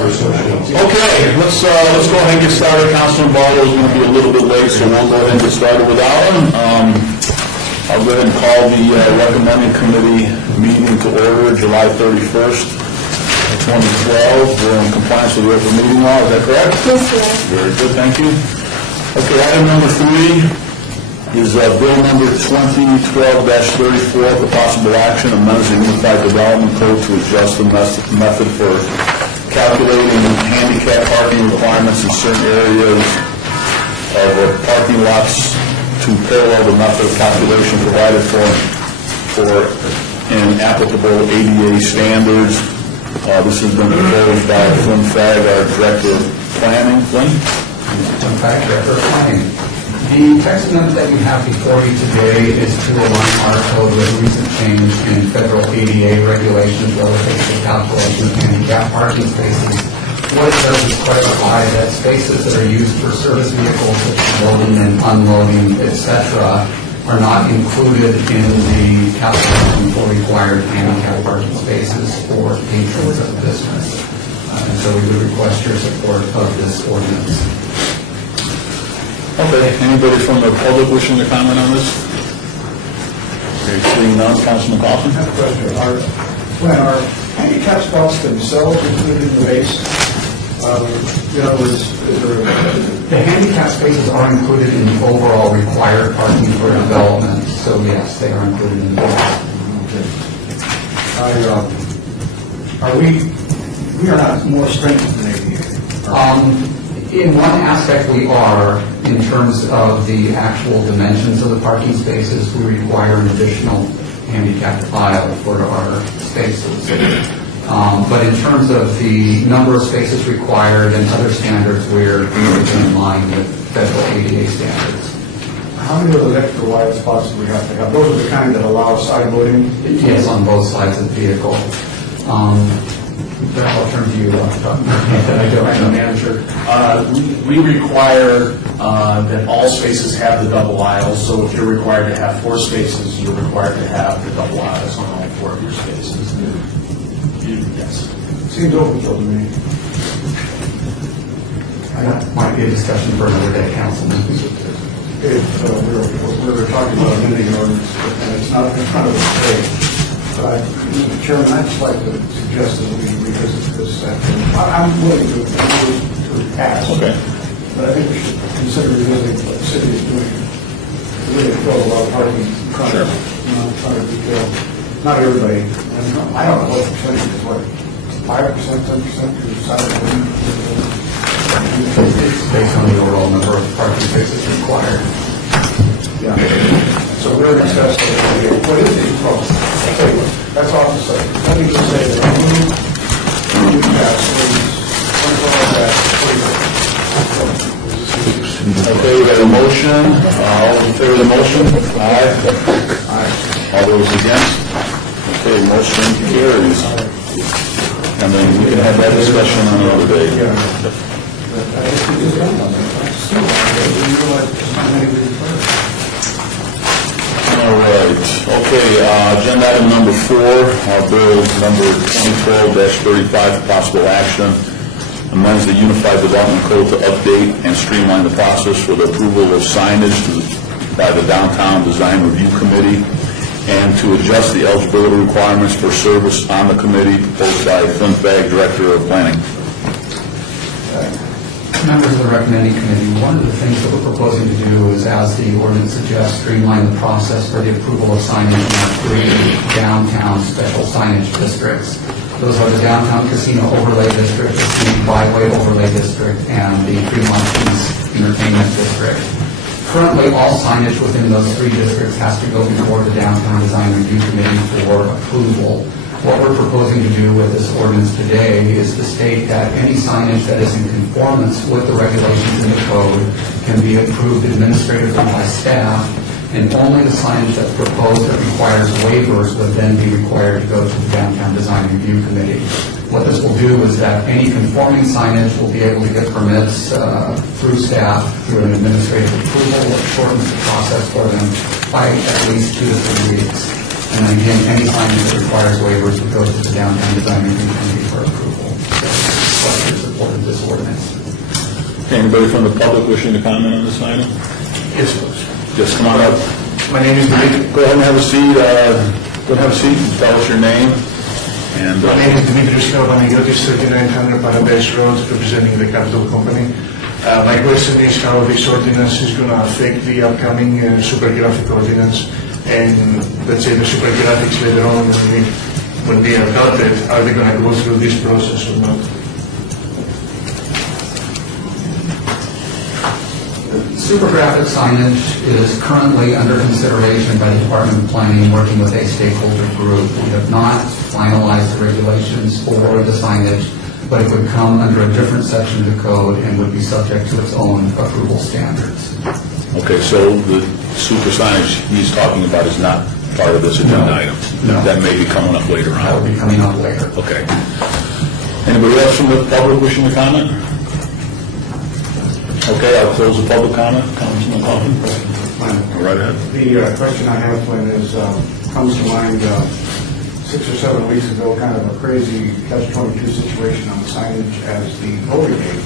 Okay, let's go ahead and get started. Councilman Barlow is going to be a little bit late, so we'll go ahead and get started without him. I'll go ahead and call the recommending committee meeting to order July 31st, 2012. We're in compliance with the open meeting law, is that correct? Yes, sir. Very good, thank you. Okay, item number 3 is bill number 2012-34 for possible action, amends the Unified Development Code to adjust the method for calculating handicap parking requirements in certain areas of parking lots to parallel the method of calculation provided for in applicable ADA standards. This has been proposed by Flynn Fagg, our Director of Planning. Flynn? Flynn Fagg, Director of Planning. The text amendment that you have before you today is to align our code with recent change in federal ADA regulations relative to the calculation of handicap parking spaces. What it does is clarify that spaces that are used for service vehicles, such as loading and unloading, etc., are not included in the calculation for required handicap parking spaces for patrons of the business. And so we would request your support of this ordinance. Okay, anybody from the public wishing to comment on this? Okay, seeing none, Councilman Coffin? I have a question. Are handicap spots themselves included in the base? In other words, The handicap spaces are included in the overall required parking for development, so yes, they are included in the we are not more stringent than ADA. In one aspect we are, in terms of the actual dimensions of the parking spaces, we require an additional handicapped aisle for our spaces. But in terms of the number of spaces required and other standards, we're in line with federal ADA standards. How many of those extra wide spots do we have to have? Those are the kind that allow side loading? Yes, on both sides of the vehicle. I'll turn to you. Madam Manager, we require that all spaces have the double aisles, so if you're required to have 4 spaces, you're required to have the double aisles on all 4 of your spaces. Yes. Seems overkill to me. That might be a discussion for another day, Councilman. We were talking about amending an ordinance, and it's not a mistake. But Mr. Chairman, I'd just like to suggest that we revisit this section. I'm willing to pass. Okay. But I think we should consider revisiting what the city is doing. To really fill a lot of parking in front of, trying to detail. Not everybody. And I don't know what percentage is, what, 5%, 10% to the side of the room? It's based on the overall number of parking spaces required. Yeah. So we're discussing what is the approach? Okay, that's all to say. Let me just say that we pass Okay, we got a motion. All in favor of the motion? Aye. Aye. All those against? Okay, motion carries. And then we can have that discussion on another day. All right. Okay, agenda item number 4, bill number 2012-35 for possible action, amends the Unified Development Code to update and streamline the process for the approval of signage by the Downtown Design Review Committee and to adjust the eligibility requirements for service on the committee, proposed by Flynn Fagg, Director of Planning. Members of the recommending committee, one of the things that we're proposing to do is, as the ordinance suggests, streamline the process for the approval of signage in our 3 downtown special signage districts. Those are the Downtown Casino Overlay District, the City Byway Overlay District, and the Fremont East Entertainment District. Currently, all signage within those 3 districts has to go before the Downtown Design Review Committee for approval. What we're proposing to do with this ordinance today is to state that any signage that is in conformance with the regulations in the code can be approved administratively by staff, and only the signage that's proposed that requires waivers would then be required to go to the Downtown Design Review Committee. What this will do is that any conforming signage will be able to get permits through staff through an administrative approval, which shortens the process for them by at least 2 to 3 weeks. And then again, any signage that requires waivers would go to the Downtown Design Review Committee for approval. So, Anybody from the public wishing to comment on this item? Yes, please. Just come on up. My name is Dimitri. Go ahead and have a seat. Go ahead and have a seat and tell us your name. And My name is Dimitris Karapanagiotis, 3900 Paradise Road, representing the Capital Company. My question is how this ordinance is going to affect the upcoming super graphic ordinance, and let's say the super graphics later on when they are adopted, are they going to go through this process or not? Super graphic signage is currently under consideration by the Department of Planning, working with a stakeholder group. We have not finalized the regulations for the signage, but it would come under a different section of the code and would be subject to its own approval standards. Okay, so the super signage he's talking about is not part of this agenda item? No. That may be coming up later That will on? be coming up later. Okay. Anybody else from the public wishing to comment? Okay, I'll close the public comment. Councilman Coffin? Go right ahead. The question I have, Flynn, is, comes to mind 6 or 7 weeks ago, kind of a crazy catch-22 situation on signage as the voting gate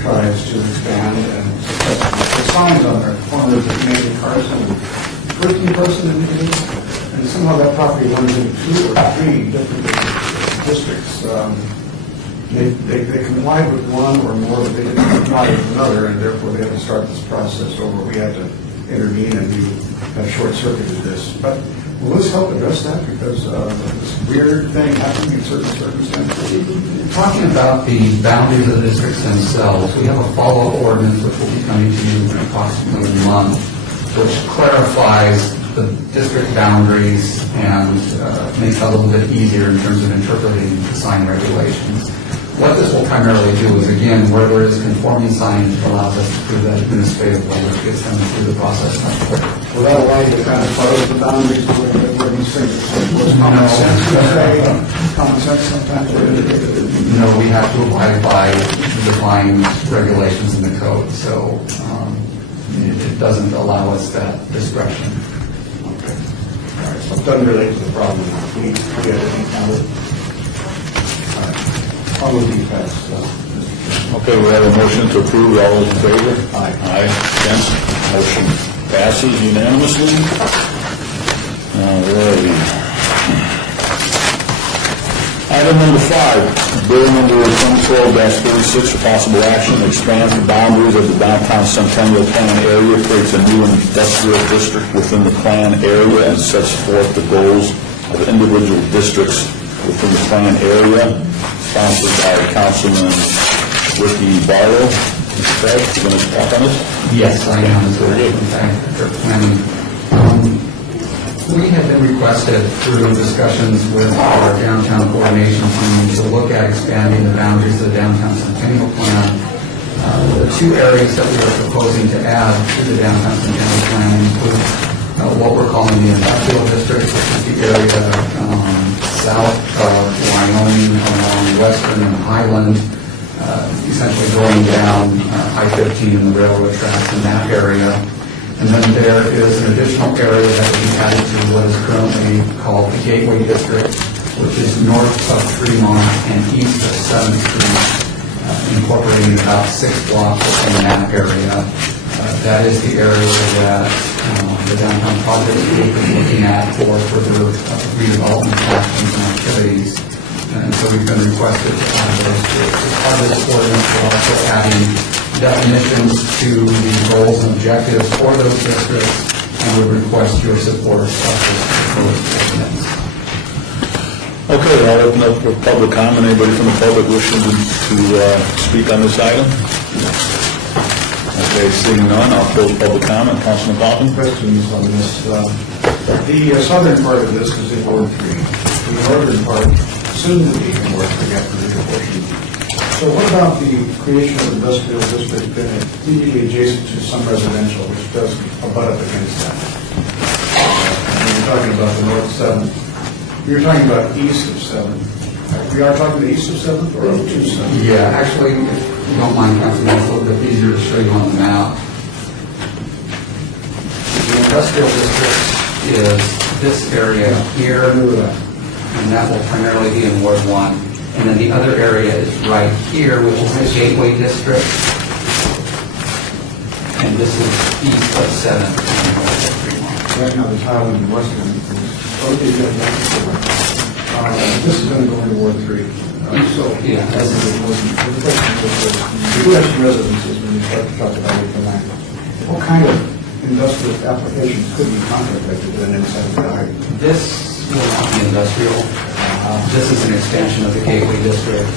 tries to expand, and the signs on their corners of Canadian Carson and 13 Carson and somehow that property runs in 2 or 3 different districts. They complied with one or more, but they didn't comply with another, and therefore they had to start this process over. We had to intervene, and we have short-circuited this. But will this help address that? Because this weird thing happening in certain circumstances? Talking about the boundaries of the districts themselves, we have a follow-up ordinance which will be coming to you in approximately a month, which clarifies the district boundaries and makes it a little bit easier in terms of interpreting the sign regulations. What this will primarily do is, again, where there is conforming signage, it allows us to do that administratively, which gets them through the process much quicker. Will that allow you to kind of close the boundaries where these things are common sense? Common sense sometimes. No, we have to abide by defined regulations in the code, so it doesn't allow us that discretion. Okay. All right, so it doesn't relate to the problem. We have to encounter. All right. I'll move these past. Okay, we have a motion to approve. All those in favor? Aye. Aye. Against? Motion passes unanimously. Where are we? Item number 5, bill number 2012-36 for possible action, expands the boundaries of the downtown Centennial Plan area, creates a new industrial district within the plan area, and sets forth the goals of individual districts within the plan area. Sponsored by Councilman Ricky Barlow. Mr. Craig, you going to talk on this? Yes, I am, as well. After planning. We have been requested through discussions with our downtown coordination team to look at expanding the boundaries of the downtown Centennial Plan. The 2 areas that we are proposing to add to the downtown Centennial Plan include what we're calling the industrial district, which is the area south of Wyoming along Western and Highland, essentially going down I-15 and the railroad tracks in that area. And then there is an additional area that will be added to what is currently called the Gateway District, which is north of Fremont and east of 7th Street, incorporating about 6 blocks within that area. That is the area that the downtown project group is looking at for further redevelopment actions and activities. And so we've been requested to add those to it. As part of this ordinance, we're also adding definitions to the goals and objectives for those districts, and we request your support of this proposed ordinance. Okay, I'll open up for public comment. Anybody from the public wishing to speak on this item? Okay, seeing none, I'll close public comment. Councilman Coffin? Questions on this. The southern part of this is in Ward 3. The northern part, soon to be in Ward 3 after the portion. So what about the creation of industrial district immediately adjacent to some residential, which does abut up against that? You're talking about the north 7th. You're talking about east of 7th. We are talking the east of 7th or up to 7th? Yeah, actually, if you don't mind, Councilman, it's a little bit easier to show you on the map. The industrial district is this area here, and that will primarily be in Ward 1. And then the other area is right here, which is the Gateway District. and this is east of 7th and west of Fremont. Right now, the tile in the western, okay, this is going to go into Ward 3. So, Yeah, as this it is- wasn't, the question was, we do have some residences when you start to talk about it tonight. What kind of industrial applications could be contemplated in an inside the This will not be industrial. This is an expansion of the Gateway District,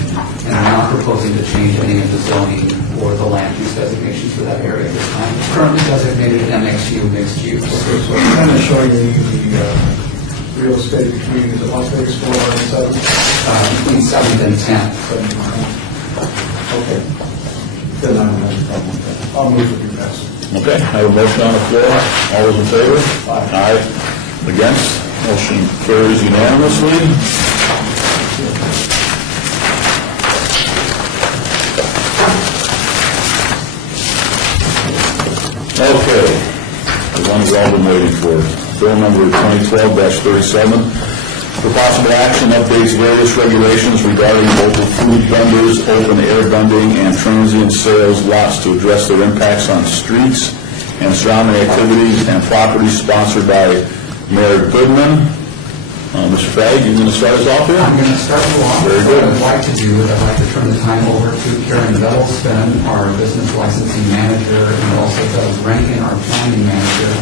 and we're not proposing to change any of the zoning or the land use designations for that area at this time. It's currently designated MXU mixed use. Okay, so I'm kind of showing you the real estate between the Las Vegas Boulevard and 7th. Between 7th and 10th. Okay. Then I don't have a problem with that. I'll move with you, pass. Okay, I have a motion on the floor. All those in favor? Aye. Against? Motion carries unanimously. Okay, the one we've all been waiting for. Bill number 2012-37. For possible action, updates various regulations regarding local food vendors, open air vending, and transient sales lots to address their impacts on streets and surrounding activities and properties, sponsored by Mayor Goodman. Mr. Fagg, you going to start us off here? I'm going to start you off. Very good. What I'd like to do is I'd like to turn the time over to Karen Vettelsten, our business licensing manager, and also Doug Rankin, our planning manager.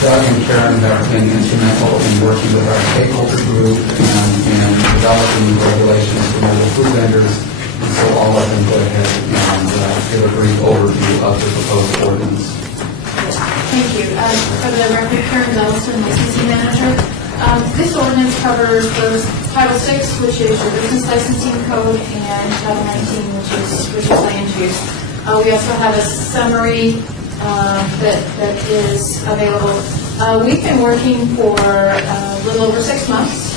Doug and Karen have been instrumental in working with our stakeholder group and in developing regulations for mobile food vendors. And so I'll let them go ahead and give a brief overview of the proposed ordinance. Thank you. For the record, Karen Vettelsten, licensing manager. This ordinance covers both Title VI, which is your business licensing code, and Title 19, which is land use. We also have a summary that is available. We've been working for a little over 6 months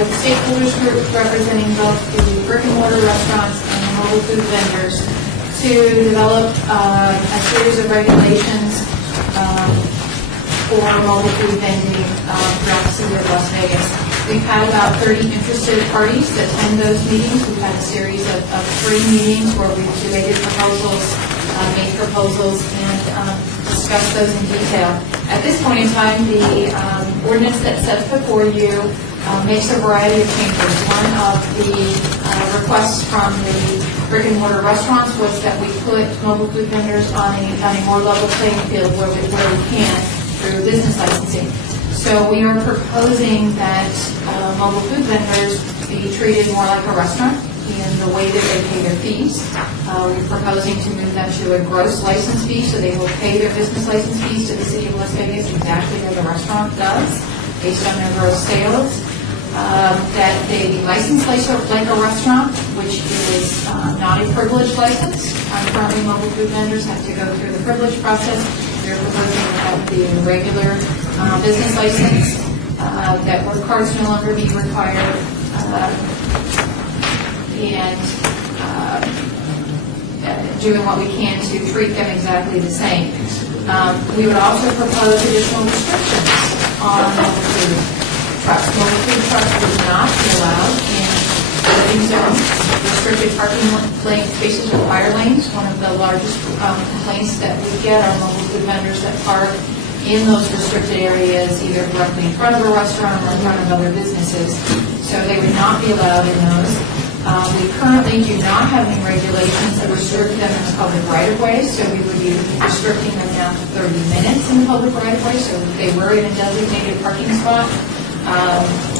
with the stakeholders group representing both the brick and mortar restaurants and the mobile food vendors to develop a series of regulations for mobile food vending throughout the city of Las Vegas. We've had about 30 interested parties that attend those meetings. We've had a series of 3 meetings where we've debated proposals, made proposals, and discussed those in detail. At this point in time, the ordinance that's set before you makes a variety of changes. One of the requests from the brick and mortar restaurants was that we put mobile food vendors on a more level playing field where we can through business licensing. So we are proposing that mobile food vendors be treated more like a restaurant in the way that they pay their fees. We're proposing to move them to a gross license fee, so they will pay their business license fees to the city of Las Vegas exactly as a restaurant does, based on their gross sales. That they be licensed like a restaurant, which is not a privileged license. Currently, mobile food vendors have to go through the privilege process. We're proposing to have the regular business license, that work cards no longer be required, and doing what we can to treat them exactly the same. We would also propose additional restrictions on mobile food trucks. Mobile food trucks would not be allowed in loading zones. Restricted parking lane spaces or fire lanes. One of the largest complaints that we get are mobile food vendors that park in those restricted areas, either directly in front of a restaurant or in front of other businesses. So they would not be allowed in those. We currently do not have any regulations that restrict them in the public right-of-way, so we would be restricting them down to 30 minutes in the public right-of-way. So if they were in a designated parking spot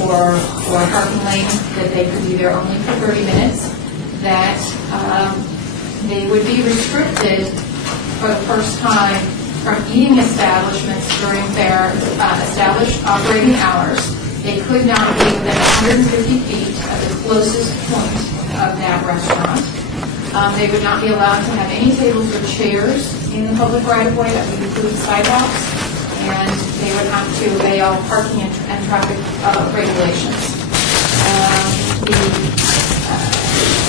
or a parking lane, that they could be there only for 30 minutes, that they would be restricted for the first time from eating establishments during their established operating hours. They could not be within 150 feet of the closest point of that restaurant. They would not be allowed to have any tables or chairs in the public right-of-way. That would include sidewalks. And they would have to obey all parking and traffic regulations.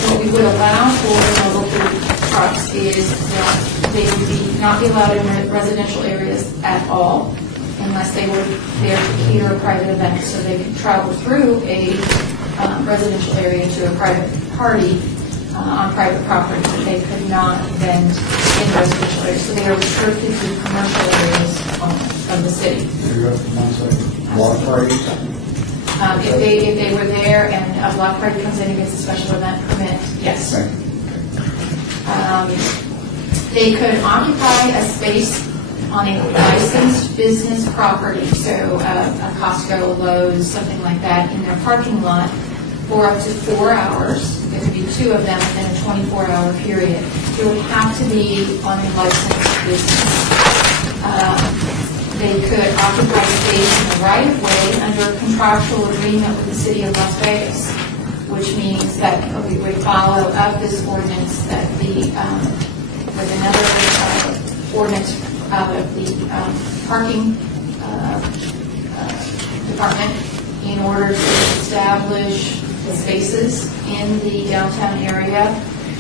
What we would allow for mobile food trucks is that they would not be allowed in residential areas at all, unless they were there to cater a private event, so they could travel through a residential area to a private party on private property, but they could not vend in residential areas. So they are restricted to commercial areas of the city. You're up to one side, block parties. If they were there and a block party comes in and gets a special event permit, yes. They could occupy a space on a licensed business property, so a Costco, Lowe's, something like that, in their parking lot for up to 4 hours. There could be 2 of them within a 24-hour period. It would have to be on a licensed business. They could occupy space in the right-of-way under a contractual agreement with the city of Las Vegas, which means that we would follow up this ordinance that with another ordinance out of the parking department in order to establish the spaces in the downtown area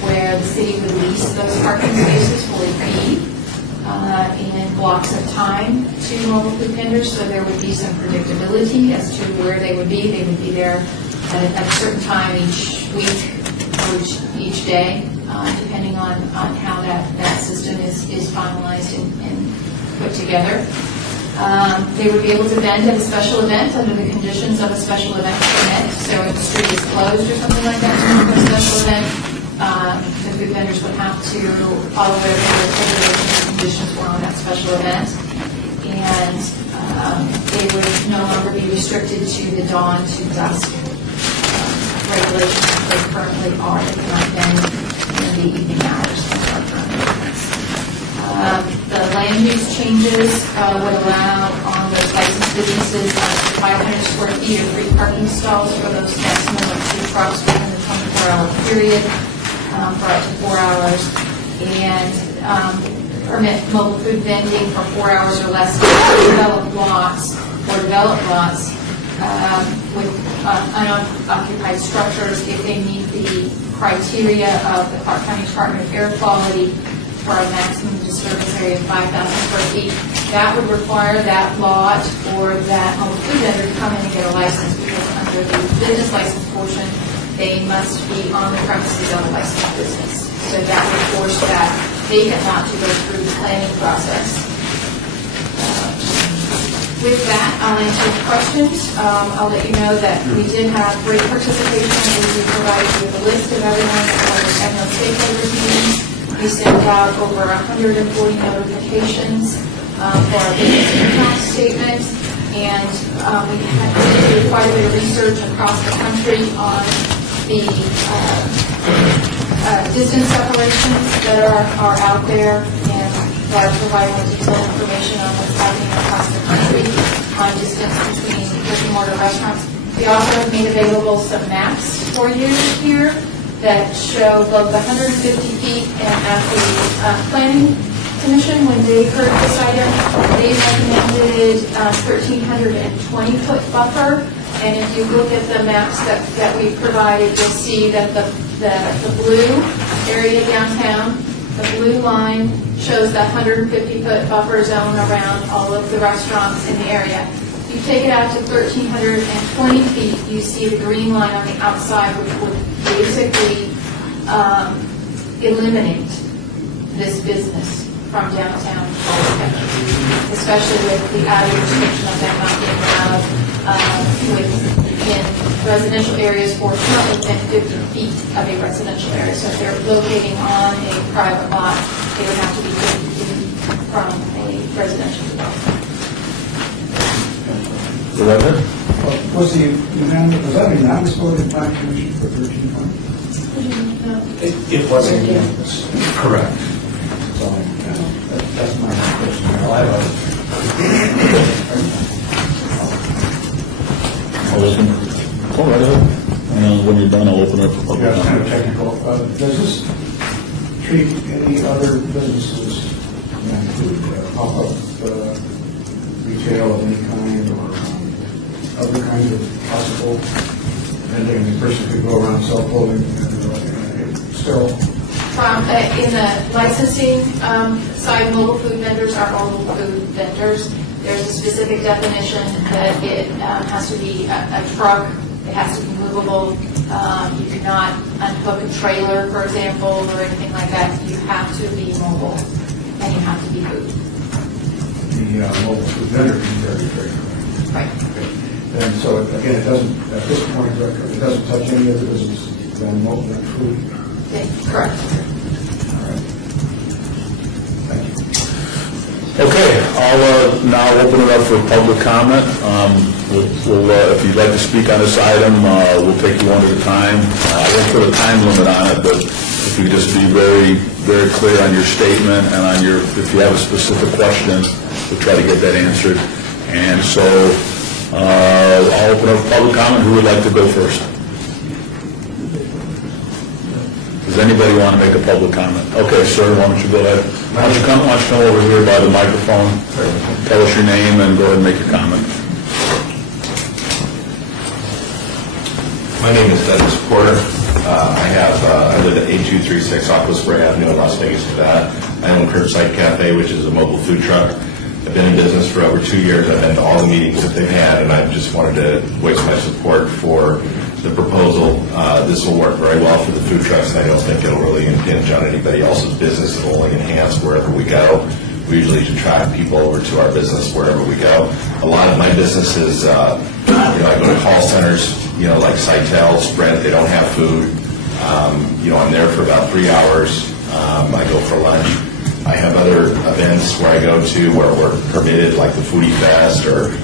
where the city would lease those parking spaces for a fee in blocks of time to mobile food vendors, so there would be some predictability as to where they would be. They would be there at a certain time each week or each day, depending on how that system is finalized and put together. They would be able to vend at a special event under the conditions of a special event permit. So if the street is closed or something like that during a special event, the food vendors would have to follow whatever the regulations and conditions were on that special event. And they would no longer be restricted to the dawn to dusk regulations that they currently are. They cannot vend in the evening hours. The land use changes would allow on those licensed businesses up to 500 square feet of free parking stalls for those maximum of 2 trucks within the 24-hour period for up to 4 hours, and permit mobile food vending for 4 hours or less in developed lots with unoccupied structures if they meet the criteria of the Clark County Department of Air Quality for a maximum disturbance area of 5,000 square feet. That would require that lot or that mobile food vendor to come in and get a license, because under the business license portion, they must be on the premises of a licensed business. So that would force that vacant lot to go through the planning process. With that, I'll answer your questions. I'll let you know that we did have great participation. We provided you with a list of everyone that was at no stakeholders meetings. We sent out over 140 notifications for our business impact statement, and we did quite a bit of research across the country on the distance separations that are out there, and that are providing detailed information on what's happening across the country on distance between brick-and-mortar restaurants. We also have made available some maps for you here that show both the 150 feet and at the planning commission, when they heard this item, they recommended 1,320-foot buffer. And if you look at the maps that we provided, you'll see that the blue area downtown, the blue line shows the 150-foot buffer zone around all of the restaurants in the area. If you take it out to 1,320 feet, you see the green line on the outside, which would basically eliminate this business from downtown, especially with the added restriction of them not being allowed within residential areas or within 50 feet of a residential area. So if they're locating on a private lot, they would have to be 50 feet from a residential development. Is that it? Was that a unanimous vote in Plan Commission for 1320? It wasn't unanimous. Correct. That's my question. Go right ahead. And when you're done, I'll open it up for public Yeah, it's kind of comment. technical. Does this treat any other businesses, include pop-up retail of any kind, or other kinds of possible vending? The person could go around sell clothing and still. In the licensing side, mobile food vendors are mobile food vendors. There's a specific definition that it has to be a truck, it has to be movable, You cannot unhook a trailer, for example, or anything like that. You have to be mobile, and you have to be food. The mobile food vendor can be very, very correct. Right. And so, again, it doesn't, at this point, it doesn't touch any of the businesses, then mobile and food. Yeah, correct. All right. Thank you. Okay, I'll now open it up for public comment. If you'd like to speak on this item, we'll take you one at a time. I won't put a time limit on it, but if you could just be very, very clear on your statement and on your, if you have a specific question, we'll try to get that answered. And so I'll open up public comment. Who would like to go first? Does anybody want to make a public comment? Okay, sir, why don't you go ahead? Why don't you come over here by the microphone, tell us your name, and go ahead and make your comment. My name is Dennis Porter. I live at 8236 Aqua Spray Avenue in Las Vegas, Nevada. I own Curbside Cafe, which is a mobile food truck. I've been in business for over 2 years. I've been to all the meetings that they've had, and I just wanted to voice my support for the proposal. This will work very well for the food trucks, and I don't think it'll really impinge on anybody else's business. It'll only enhance wherever we go. We usually attract people over to our business wherever we go. A lot of my business is, I go to call centers, like Sitel, Sprint. They don't have food. I'm there for about 3 hours. I go for lunch. I have other events where I go to where we're permitted, like the Foodie Fest or,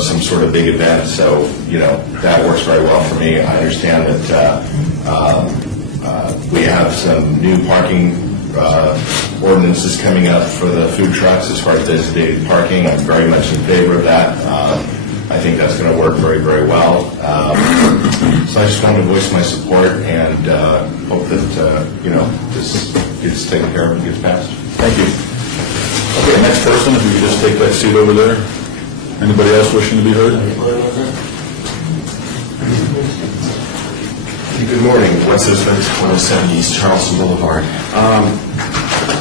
some sort of big event. So, that works very well for me. I understand that we have some new parking ordinances coming up for the food trucks as far as designated parking. I'm very much in favor of that. I think that's going to work very, very well. So I just wanted to voice my support and hope that, this gets taken care of and gets passed. Thank you. Okay, next person, if you could just take that seat over there. Anybody else wishing to be heard? Good morning. Wes Isbert, 107 East Charleston Boulevard.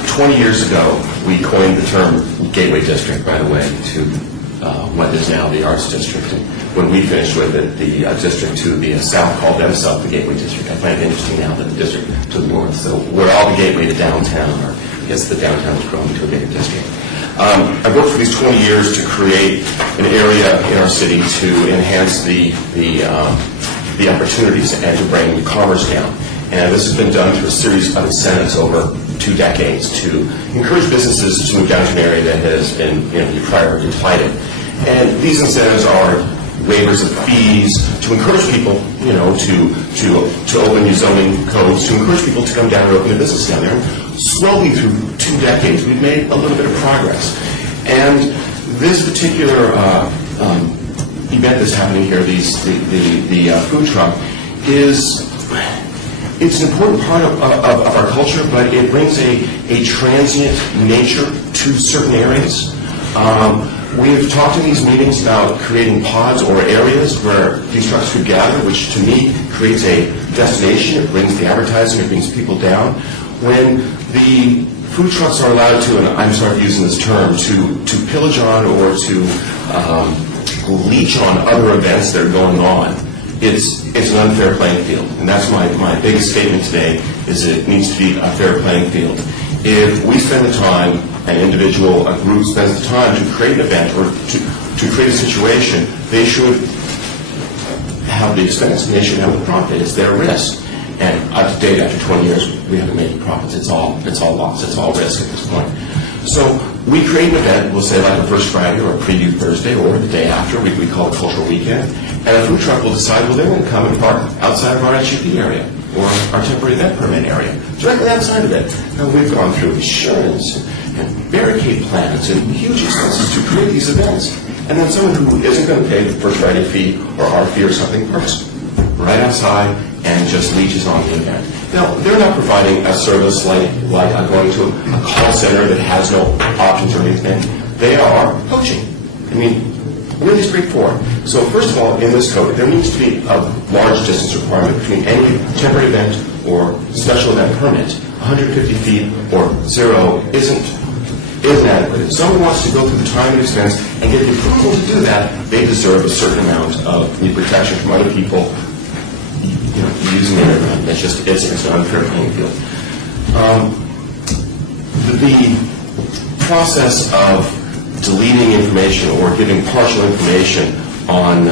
20 years ago, we coined the term Gateway District, by the way, to what is now the Arts District. And when we finished with it, the District to the south called themselves the Gateway District. I find it interesting now that the district to the north, so we're all the gateway to downtown, or I guess the downtown has grown to a bigger district. I've worked for these 20 years to create an area in our city to enhance the opportunities and to bring commerce down. And this has been done through a series of incentives over 2 decades to encourage businesses to move down to an area that has been prior declining. And these incentives are waivers of fees to encourage people, to open new zoning codes, to encourage people to come down and open a business down there. Slowly through 2 decades, we've made a little bit of progress. And this particular event that's happening here, the food truck, it's an important part of our culture, but it brings a transient nature to certain areas. We've talked in these meetings about creating pods or areas where these trucks could gather, which to me creates a destination. It brings the advertising, it brings people down. When the food trucks are allowed to, and I'm sorry for using this term, to pillage on or to leech on other events that are going on, it's an unfair playing field. And that's my biggest statement today, is it needs to be a fair playing field. If we spend the time, an individual, a group spends the time to create an event or to create a situation, they should have the expense and they should have the profit. It's their risk. And up to date, after 20 years, we haven't made any profits. It's all loss. It's all risk at this point. So we create an event, we'll say like a First Friday or a Preview Thursday or the day after, we call it Cultural Weekend, and a food truck will decide, well, they're going to come and park outside of our SUP area or our temporary event permit area, directly outside of it. Now, we've gone through insurance and barricade plans and huge expenses to create these events. And then someone who isn't going to pay the First Friday fee or our fee or something parks right outside and just leeches on the event. Now, they're not providing a service like going to a call center that has no options or anything. They are poaching. I mean, really straightforward. So first of all, in this code, there needs to be a large distance requirement between any temporary event or special event permit. 150 feet or 0 isn't adequate. If someone wants to go through the time and expense and get the approval to do that, they deserve a certain amount of the protection from other people using the internet. It's an unfair playing field. The process of deleting information or giving partial information on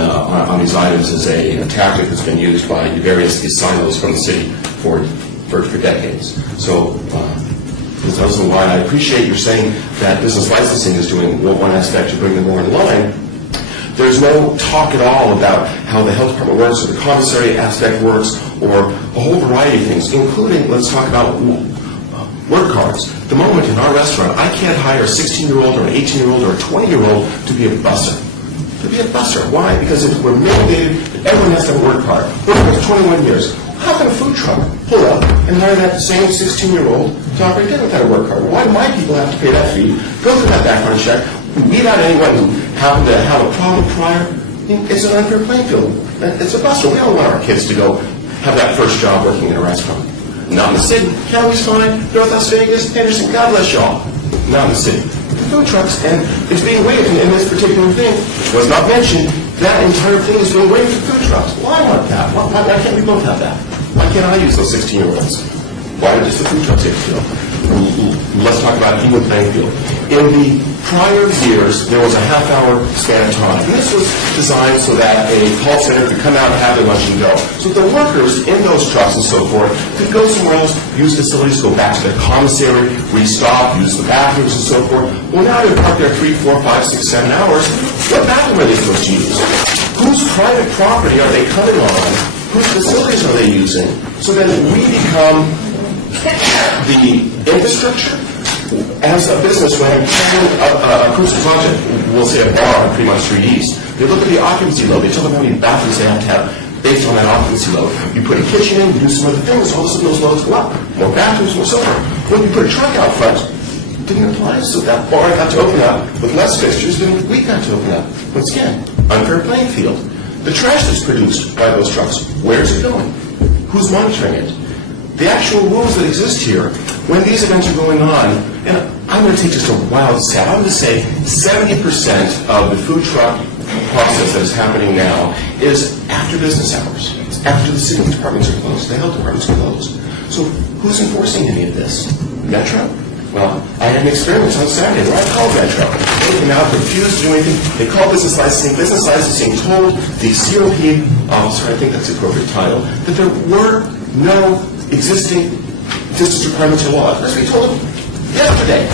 these items is a tactic that's been used by various silos from the city for decades. So, Ms. Nelson, while I appreciate your saying that business licensing is doing one aspect to bring them more in line, there's no talk at all about how the health department works or the commissary aspect works or a whole variety of things, including, let's talk about work cards. The moment in our restaurant, I can't hire a 16-year-old or an 18-year-old or a 20-year-old to be a busser. Why? Because if we're mandated that everyone has to have a work card. Work card for 21 years. How can a food truck pull up and hire that same 16-year-old to operate dinner without a work card? Why do my people have to pay that fee, go through that background check, weed out anyone who happened to have a problem prior? It's an unfair playing field. It's a busser. We don't want our kids to go have that first job working in a restaurant. Not in the city. County's fine. North Las Vegas, Henderson, God bless y'all. Not in the city. Food trucks, and it's being waived in this particular thing. It was not mentioned. That entire thing is being waived for food trucks. Well, I want that. Why can't we both have that? Why can't I use those 16-year-olds? Why does the food trucks get to Let's talk about even playing field. In the prior years, there was a half-hour span of time. And this was designed so that a call center could come out and have their lunch and go. So the workers in those trucks and so forth could go somewhere else, use facilities, go back to their commissary, restock, use the bathrooms and so forth. Well, now they're parked there 3, 4, 5, 6, 7 hours. What bathroom are they supposed to use? Whose private property are they coming on? Whose facilities are they using? So then we become the infrastructure as a business. When I'm planning a crucial project, we'll say a bar on Fremont Street East, they look at the occupancy load. They tell them how many bathrooms they have to have based on that occupancy load. You put a kitchen in, you do some other things, all of a sudden those loads go up. More bathrooms, more so forth. When you put a truck out front, it didn't apply, so that bar got to open up with less fixtures than we got to open up. Once again, unfair playing field. The trash that's produced by those trucks, where's it going? Who's monitoring it? The actual rules that exist here, when these events are going on, and I'm going to take just a wild stat. I'm going to say 70% of the food truck process that is happening now is after business hours. It's after the city departments are closed, the health departments are closed. So who's enforcing any of this? Metro? Well, I had an experience on Saturday where I called Metro. They came out, refused to do anything. They called business licensing. Business licensing told the COP officer, I think that's the appropriate title, that there were no existing distance requirements or laws. That's what we told them yesterday.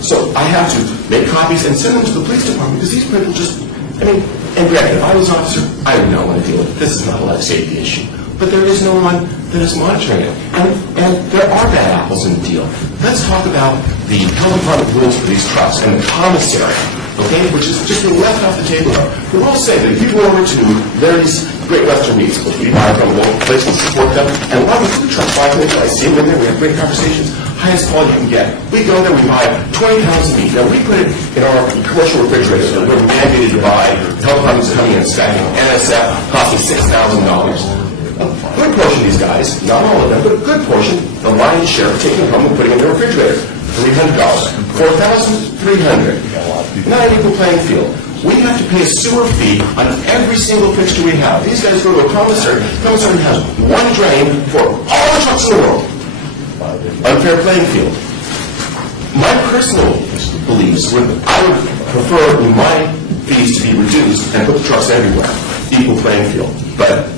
So I have to make copies and send them to the police department because these people just, and granted, if I was an officer, I would not want to deal with it. This is not a life safety issue. But there is no one that is monitoring it. And there are bad apples in the deal. Let's talk about the health department rules for these trucks and the commissary, okay, which is just being left off the table. We will say that if you go over to Larry's Great Western Meats, which we buy from a local place and support them, and a lot of the food trucks buy from them. I see them in there, we have great conversations, highest quality you can get. We go there, we buy 20 pounds of meat. Now, we put it in our commercial refrigerators, so we're mandated to buy. The health department's coming in and stacking NSF, costing $6,000. A good portion of these guys, not all of them, but a good portion, the lion's share, are taking them home and putting it in their refrigerator. $300, $4,300. Not an equal playing field. We have to pay a sewer fee on every single fixture we have. These guys go to a commissary. Commissary has one drain for all the trucks in the world. Unfair playing field. My personal beliefs would, I would prefer my fees to be reduced and put the trucks everywhere. Equal playing field. But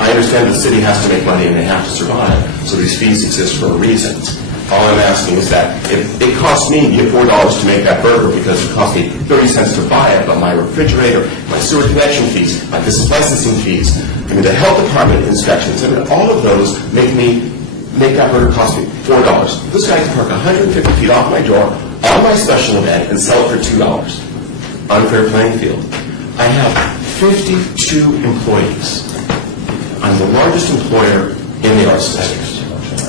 I understand the city has to make money and they have to survive, so these fees exist for a reason. All I'm asking is that if it costs me $4 to make that burger because it cost me 30 cents to buy it, but my refrigerator, my sewer connection fees, my business licensing fees, the health department inspections, all of those make that burger cost me $4. This guy can park 150 feet off my door on my special event and sell it for $2. Unfair playing field. I have 52 employees. I'm the largest employer in the arts sector.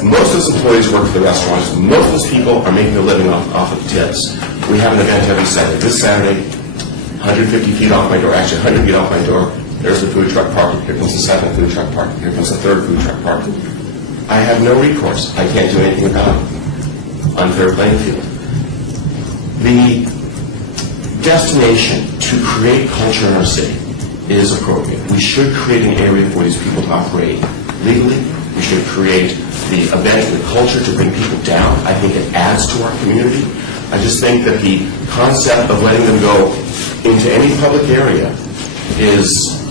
Most of those employees work for the restaurants. Most of those people are making a living off of tips. We have an event every Saturday. This Saturday, 150 feet off my door, actually 100 feet off my door, there's the food truck parking. Here comes the second food truck parking. Here comes the third food truck parking. I have no recourse. I can't do anything about it. Unfair playing field. The destination to create culture in our city is appropriate. We should create an area for these people to operate legally. We should create the event and the culture to bring people down. I think it adds to our community. I just think that the concept of letting them go into any public area is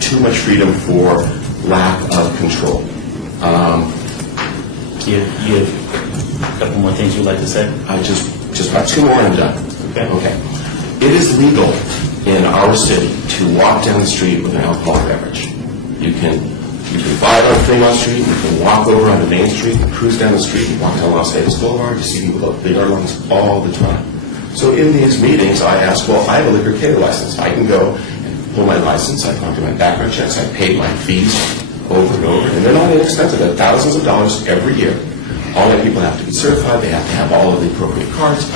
too much freedom for lack of control. You have a couple more things you'd like to say? I just about two more and I'm done. Okay. It is legal in our city to walk down the street with an alcoholic beverage. You can buy it on Fremont Street, you can walk over onto Main Street, cruise down the street, and walk down Las Vegas Boulevard. You see people with big lungs all the time. So in these meetings, I ask, well, I have a liquor caterer license. I can go and pull my license. I've gone through my background checks. I paid my fees over and over, and they're not inexpensive. They're thousands of dollars every year. All my people have to be certified. They have to have all of the appropriate cards.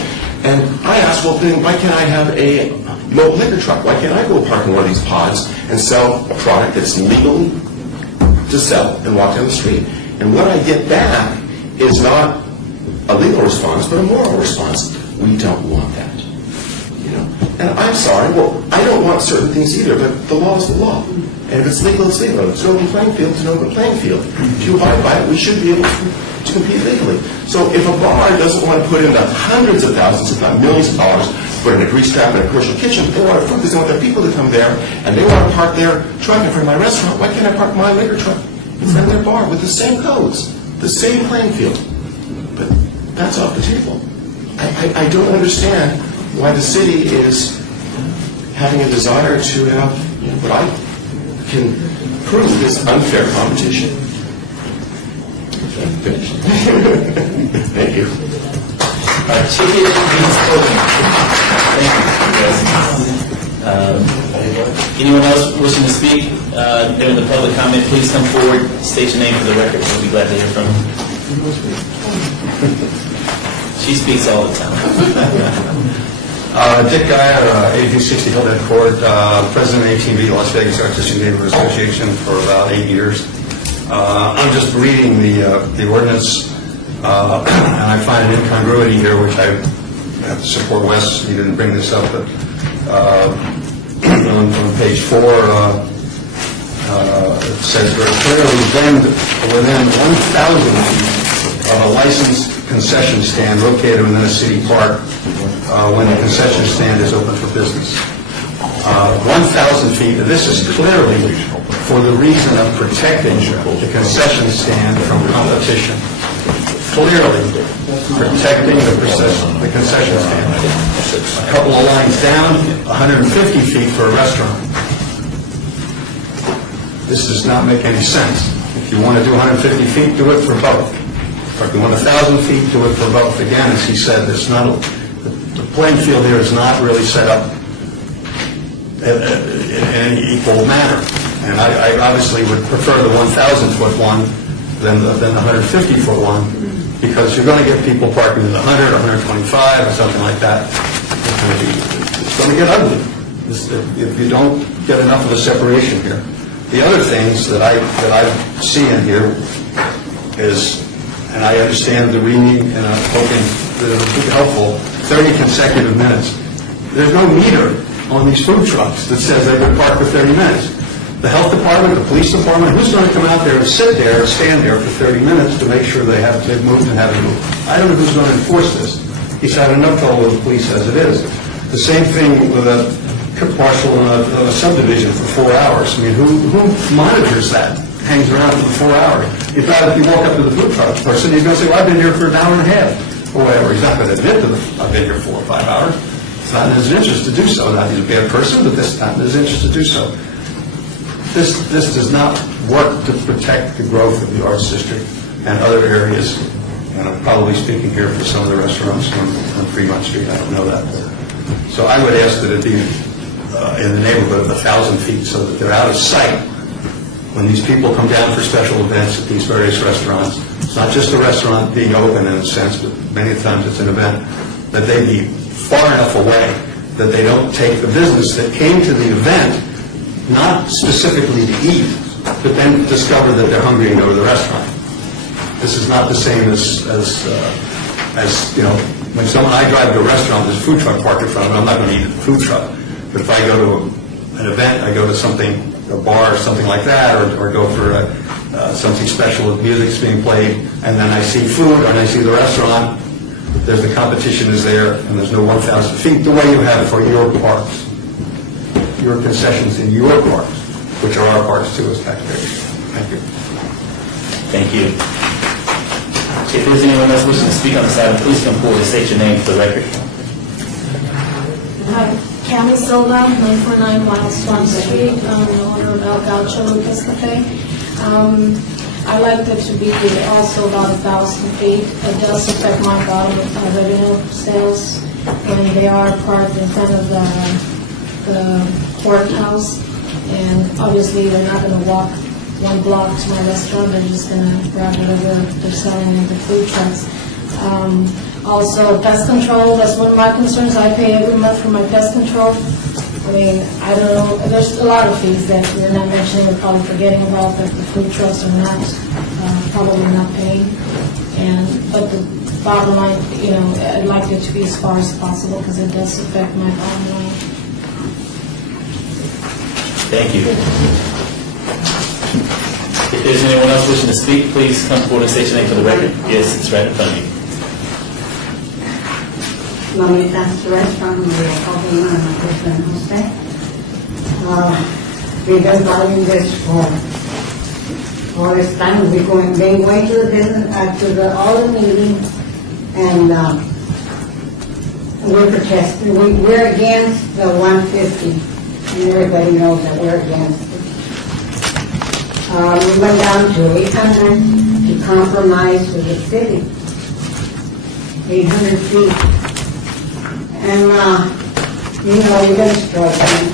And I ask, well, then why can't I have a mobile liquor truck? Why can't I go park in one of these pods and sell a product that's legal to sell and walk down the street? And what I get back is not a legal response, but a moral response. We don't want that. You know? And I'm sorry, well, I don't want certain things either, but the law is the law. And if it's legal, it's legal. If it's an open playing field, it's an open playing field. If you abide by it, we should be able to compete legally. So if a bar doesn't want to put in the hundreds of thousands, if not millions of dollars, put in a grease trap in a commercial kitchen, they want to prove they want their people to come there, and they want to park their truck in front of my restaurant, why can't I park my liquor truck in front of their bar with the same codes, the same playing field? But that's off the table. I don't understand why the city is having a desire to have, you know, what I can prove is unfair competition. I'm finished. Thank you. Ticket means clothing. Thank you. Anyone else wishing to speak during the public comment, please come forward, state your name for the record. We'll be glad to hear from you. She speaks all the time. Dick Geyer, 8260 Hillhead Court, President of ATV, Las Vegas Artistic Neighborhood Association for about 8 years. I'm just reading the ordinance, and I find an incongruity here, which I have to support Wes. He didn't bring this up, but on page 4, it says very clearly, then within 1,000 feet of a licensed concession stand located within a city park when the concession stand is open for business. 1,000 feet, this is clearly for the reason of protecting the concession stand from competition. Clearly protecting the concession stand. A couple of lines down, 150 feet for a restaurant. This does not make any sense. If you want to do 150 feet, do it for both. Or if you want 1,000 feet, do it for both. Again, as he said, the playing field here is not really set up in an equal manner. And I obviously would prefer the 1,000-foot one than the 150-foot one, because you're going to get people parking in the 100 or 125 or something like that. It's going to get ugly if you don't get enough of a separation here. The other things that I see in here is, and I understand the reading and I'm hoping that it'll be helpful, 30 consecutive minutes. There's no meter on these food trucks that says they can park for 30 minutes. The health department, the police department, who's going to come out there and sit there or stand there for 30 minutes to make sure they've moved and haven't moved? I don't know who's going to enforce this. He's had enough trouble with the police as it is. The same thing with a marshal in a subdivision for 4 hours. I mean, who monitors that? Hangs around for 4 hours. If you walk up to the food truck person, he's going to say, well, I've been here for an hour and a half, or whatever. He's not going to admit to I've been here 4 or 5 hours. It's not in his interest to do so. Not he's a bad person, but it's not in his interest to do so. This does not work to protect the growth of the arts district and other areas. And I'm probably speaking here for some of the restaurants on Fremont Street. I don't know that. So I would ask that it be in the neighborhood of 1,000 feet so that they're out of sight when these people come down for special events at these various restaurants. It's not just a restaurant being open in a sense, but many times it's an event, that they be far enough away that they don't take the business that came to the event not specifically to eat, but then discover that they're hungry and go to the restaurant. This is not the same as you know, when I drive to a restaurant, there's a food truck parked in front of it, I'm not going to eat at the food truck. But if I go to an event, I go to something, a bar or something like that, or go for something special, music's being played, and then I see food, and I see the restaurant, there's the competition is there, and there's no 1,000 feet, the way you have it for your parks, your concessions in your parks, which are our parks too as taxpayers. Thank you. Thank you. If there's anyone else wishing to speak on this item, please come forward and state your name for the record. Hi, Cami Silva, 949 Wild Swan Street, the owner of El Gaucho Lucas Cafe. I like that to be also about 1,000 feet. It does affect my bottom revenue sales when they are parked in front of the courthouse. And obviously, they're not going to walk 1 block to my restaurant. They're just going to grab whatever they're selling in the food trucks. Also, pest control, that's one of my concerns. I pay every month for my pest control. I mean, I don't know, there's a lot of fees that we're not mentioning, we're probably forgetting about, that the food trucks are not, probably not paying. But the bottom line, you know, I'd like it to be as far as possible because it does affect my bottom line. Thank you. If there's anyone else wishing to speak, please come forward and state your name for the record. Yes, it's right in front of you. Mamita's Restaurant, we're opening on San Jose. We've been buying this for all this time. We've been going to the business, all the meetings, and we're protesting. We're against the 150, and everybody knows that we're against it. We went down to 800 to compromise with the city. 800 feet. And, you know, we've been struggling.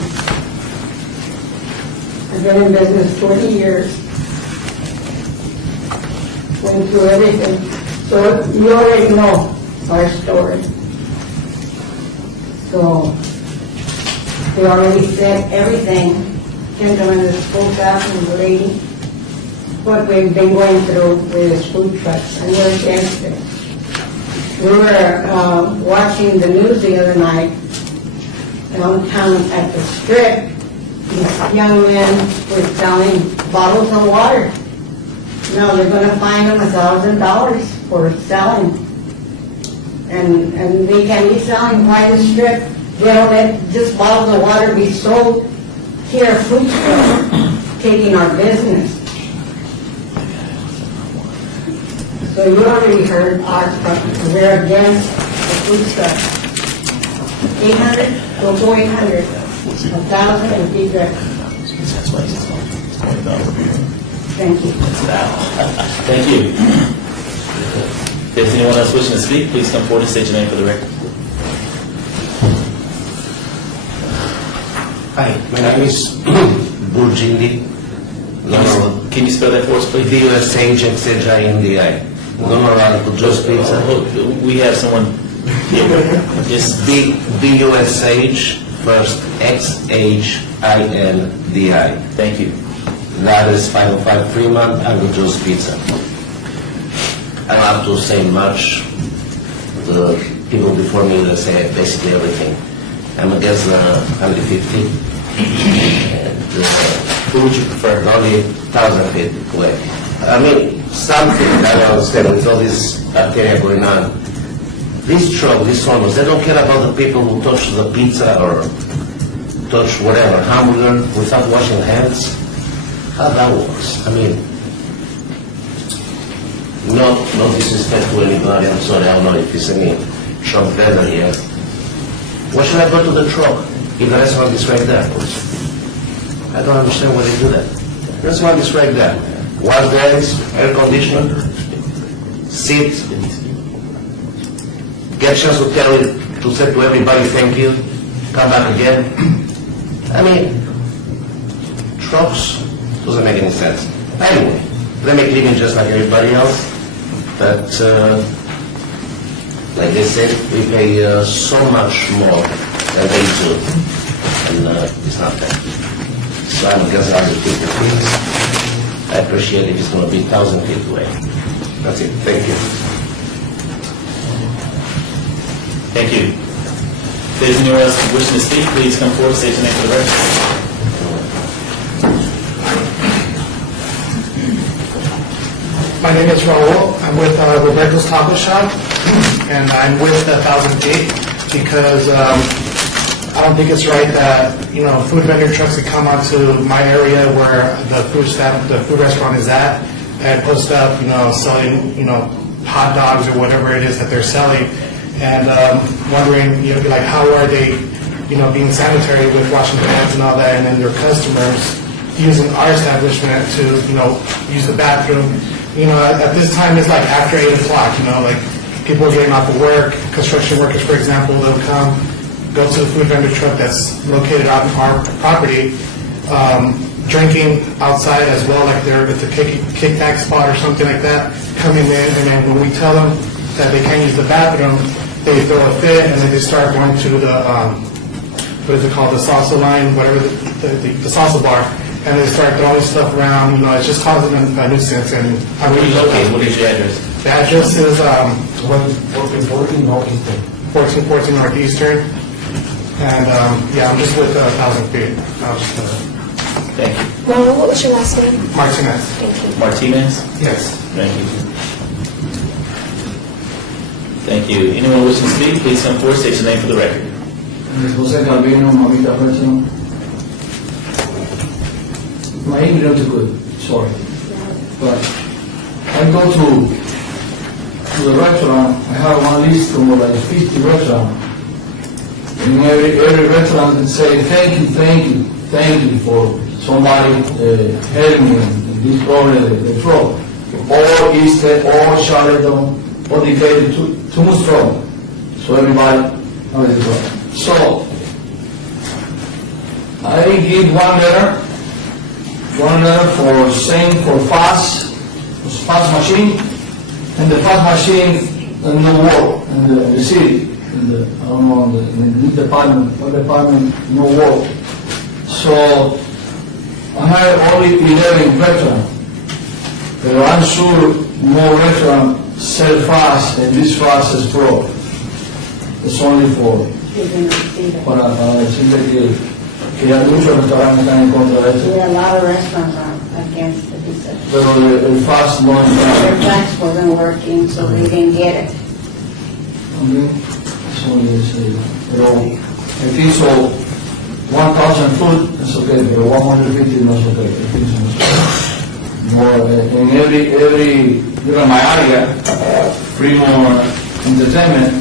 I've been in business 40 years. Went through everything. So you already know our story. So we already said everything. Gentlemen that spoke up and the lady, what we've been going through with this food trucks, and we're against it. We were watching the news the other night downtown at the Strip. These young men were selling bottles of water. Now they're going to fine them $1,000 for selling. And they can be selling by the Strip. They don't let just bottles of water be sold here, food trucks, taking our business. So you already heard our, we're against the food truck. 800, we'll go 800, 1,000 and be good. Thank you. Thank you. If there's anyone else wishing to speak, please come forward and state your name for the record. Hi, my name is Burjindi. Can you spell that for us, please? BUSHXHINDI. Joe's Pizza. We have someone. Yes. BUSH, first XHINDI. Thank you. That is 505 Fremont, Uncle Joe's Pizza. I don't have to say much. The people before me, they say basically everything. I'm against the 150. And Who would you prefer? only 1,000 feet away. I mean, something I don't understand with all this bacteria going on. These trucks, these owners, they don't care about the people who touch the pizza or touch whatever, hamburger, without washing hands. How that works? I mean, no disrespect to anybody. I'm sorry, I don't know if it's any truck vendor here. Why should I go to the truck if the restaurant is right there? I don't understand why they do that. The restaurant is right there. Wash hands, air conditioner, sit, get a chance to say to everybody thank you, come back again. I mean, trucks doesn't make any sense. Anyway, they make living just like everybody else, but like they said, we pay so much more than they do, and it's not fair. So I'm against 150 feet. I appreciate if it's going to be 1,000 feet away. That's it. Thank you. Thank you. If there's anyone else wishing to speak, please come forward, state your name for the record. My name is Raul. I'm with Roberto's Taco Shop, and I'm with 1,000 Feet because I don't think it's right that, food vendor trucks that come onto my area where the food restaurant is at and post up, selling, hot dogs or whatever it is that they're selling, and wondering, like, how are they, being sanitary with washing their hands and all that, and then their customers using our establishment to, use the bathroom. At this time, it's like after 8 o'clock, like people are getting off of work, construction workers, for example, they'll come, go to the food vendor truck that's located on our property, drinking outside as well, like they're at the kickback spot or something like that, coming in, and then when we tell them that they can't use the bathroom, they throw a fit, and then they start going to the, what is it called, the salsa line, whatever, the salsa bar, and they start throwing stuff around, it's just causing a nuisance, and I Where are really you located? What is your address? The address is 1414 Northeastern. 1414 Northeastern, and, I'm just with 1,000 Feet. Thank you. Ronald, what was your last name? Martinez. Thank you. Martinez? Yes. Thank you. Thank you. Anyone wishing to speak, please come forward, state your name for the record. Jose Calvino, Mamita Personal. My English not too good, sorry. But I go to the restaurant, I have one list of like 50 restaurants. And every restaurant they say, thank you for somebody helping me in this problem, the trouble. All Easter, all Charlotte, all dedicated to much trouble. So everybody knows the problem. So, I give one letter for saying for fast machine, and the fast machine no work in the city, I don't know, in this department, no work. So, I have only 11 restaurants, but I'm sure more restaurants sell fast, and this fast is broke. It's only for para decirle que hay muchos restaurantes que están en contra de esto, A lot of restaurants are against the pizza. pero el fast no Their está. tax wasn't working, so they didn't get it. También, eso es, pero I think so 1,000 food is okay, pero 150 no es okay. I think so no es okay. More, in every, my area, Primo Entertainment,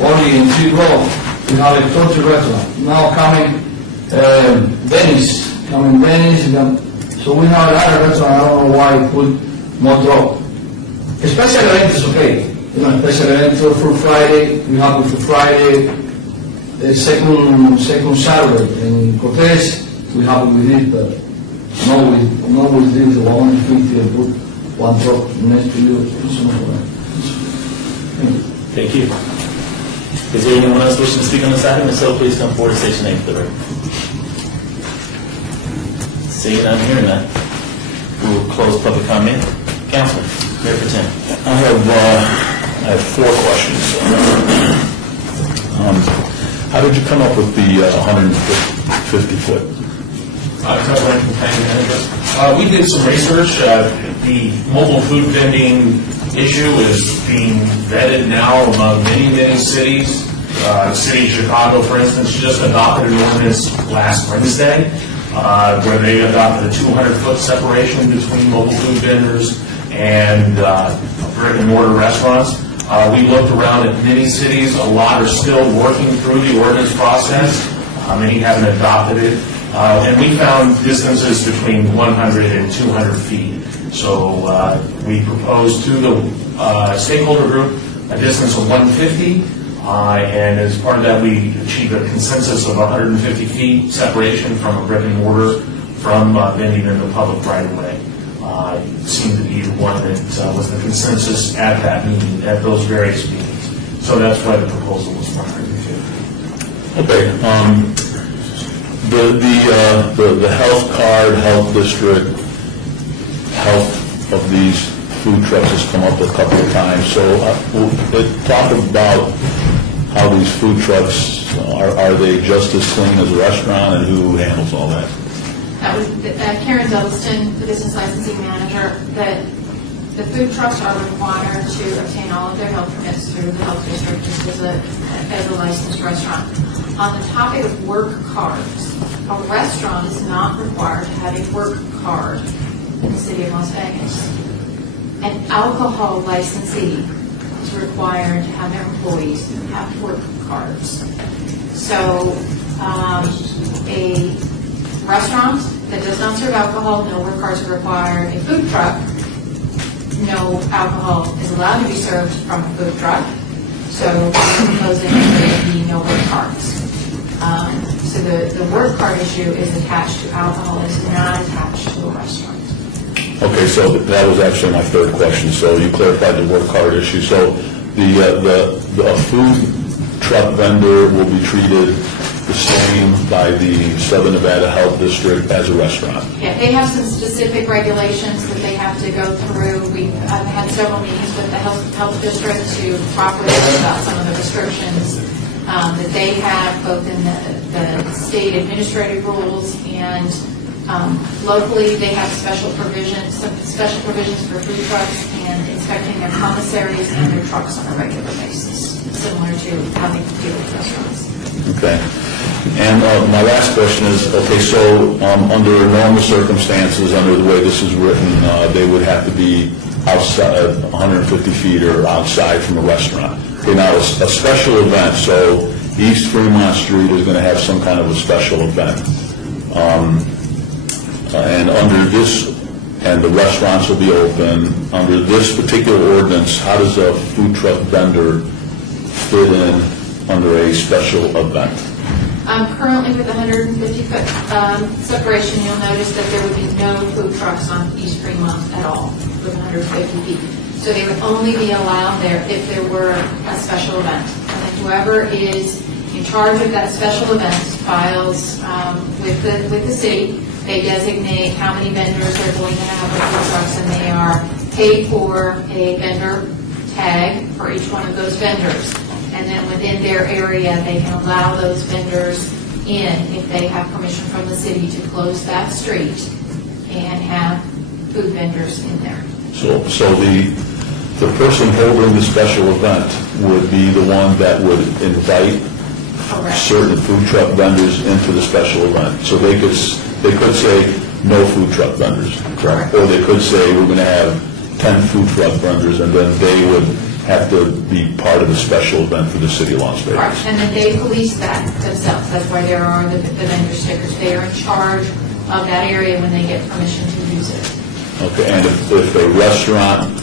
only in 3 rows, we have a 30 restaurant. Now coming Venice, so we have a lot of restaurants, I don't know why we put more drop. Special event is okay. Special event for Friday, we have it for Friday, second Saturday. In Cortez, we have it with it, but no with this 150 and put one drop next to you. It's not right. Thank you. Is there anyone else wishing to speak on this item? If so, please come forward and state your name for the record. Seeing none, hearing none, we will close public comment. Councilman, Mayor Pro Tem. I have 4 questions. How did you come up with the 150-foot? We did some research. The mobile food vending issue is being vetted now among many cities. The city of Chicago, for instance, just adopted an ordinance last Wednesday where they adopted a 200-foot separation between mobile food vendors and brick and mortar restaurants. We looked around at many cities. A lot are still working through the ordinance process. Many haven't adopted it. And we found distances between 100 and 200 feet. So we proposed to the stakeholder group a distance of 150, and as part of that, we achieved a consensus of 150 feet separation from a brick and mortar from vending in the public right-of-way. It seemed to be the one that was the consensus at that meeting, at those various meetings. So that's why the proposal was 150. Okay. The health card, health district, health of these food trucks has come up a couple of times. So talk about how these food trucks, are they just as clean as a restaurant, and who handles all that? That was Karen Dudleston, the business licensing manager, that The food trucks are required to obtain all of their health permits through the health district just as a licensed restaurant. On the topic of work cards, a restaurant is not required to have a work card in the city of Las Vegas. An alcohol licensee is required to have their employees have work cards. So a restaurant that does not serve alcohol, no work cards are required. A food truck, no alcohol is allowed to be served from a food truck. So we're proposing there be no work cards. So the work card issue is attached to alcohol, it's not attached to a restaurant. Okay, so that was actually my third question. So you clarified the work card issue. So the food truck vendor will be treated the same by the Southern Nevada Health District as a restaurant. Yeah, they have some specific regulations that they have to go through. I've had several meetings with the health district to talk with them about some of the restrictions that they have, both in the state administrative rules and locally. They have some special provisions for food trucks and inspecting their commissaries and their trucks on a regular basis, similar to how they deal with restaurants. Okay. And my last question is, okay, so under normal circumstances, under the way this is written, they would have to be outside, 150 feet or outside from a restaurant. Okay, now a special event, so East Fremont Street is going to have some kind of a special event. And under this, and the restaurants will be open, under this particular ordinance, how does a food truck vendor fit in under a special event? Currently with 150-foot separation, you'll notice that there would be no food trucks on East Fremont at all with 150 feet. So they would only be allowed there if there were a special event. And then whoever is in charge of that special event files with the city. They designate how many vendors they're going to have with food trucks, and they are paid for a vendor tag for each one of those vendors. And then within their area, they can allow those vendors in if they have permission from the city to close that street and have food vendors in there. So the person holding the special event would be the one that would invite Correct. certain food truck vendors into the special event. So they could say no food truck vendors, correct? Or they could say we're going to have 10 food truck vendors, and then they would have to be part of the special event for the city of Las Vegas. Right, and then they police that themselves. That's why there are the vendor stickers. They are in charge of that area when they get permission to use it. Okay, and if a restaurant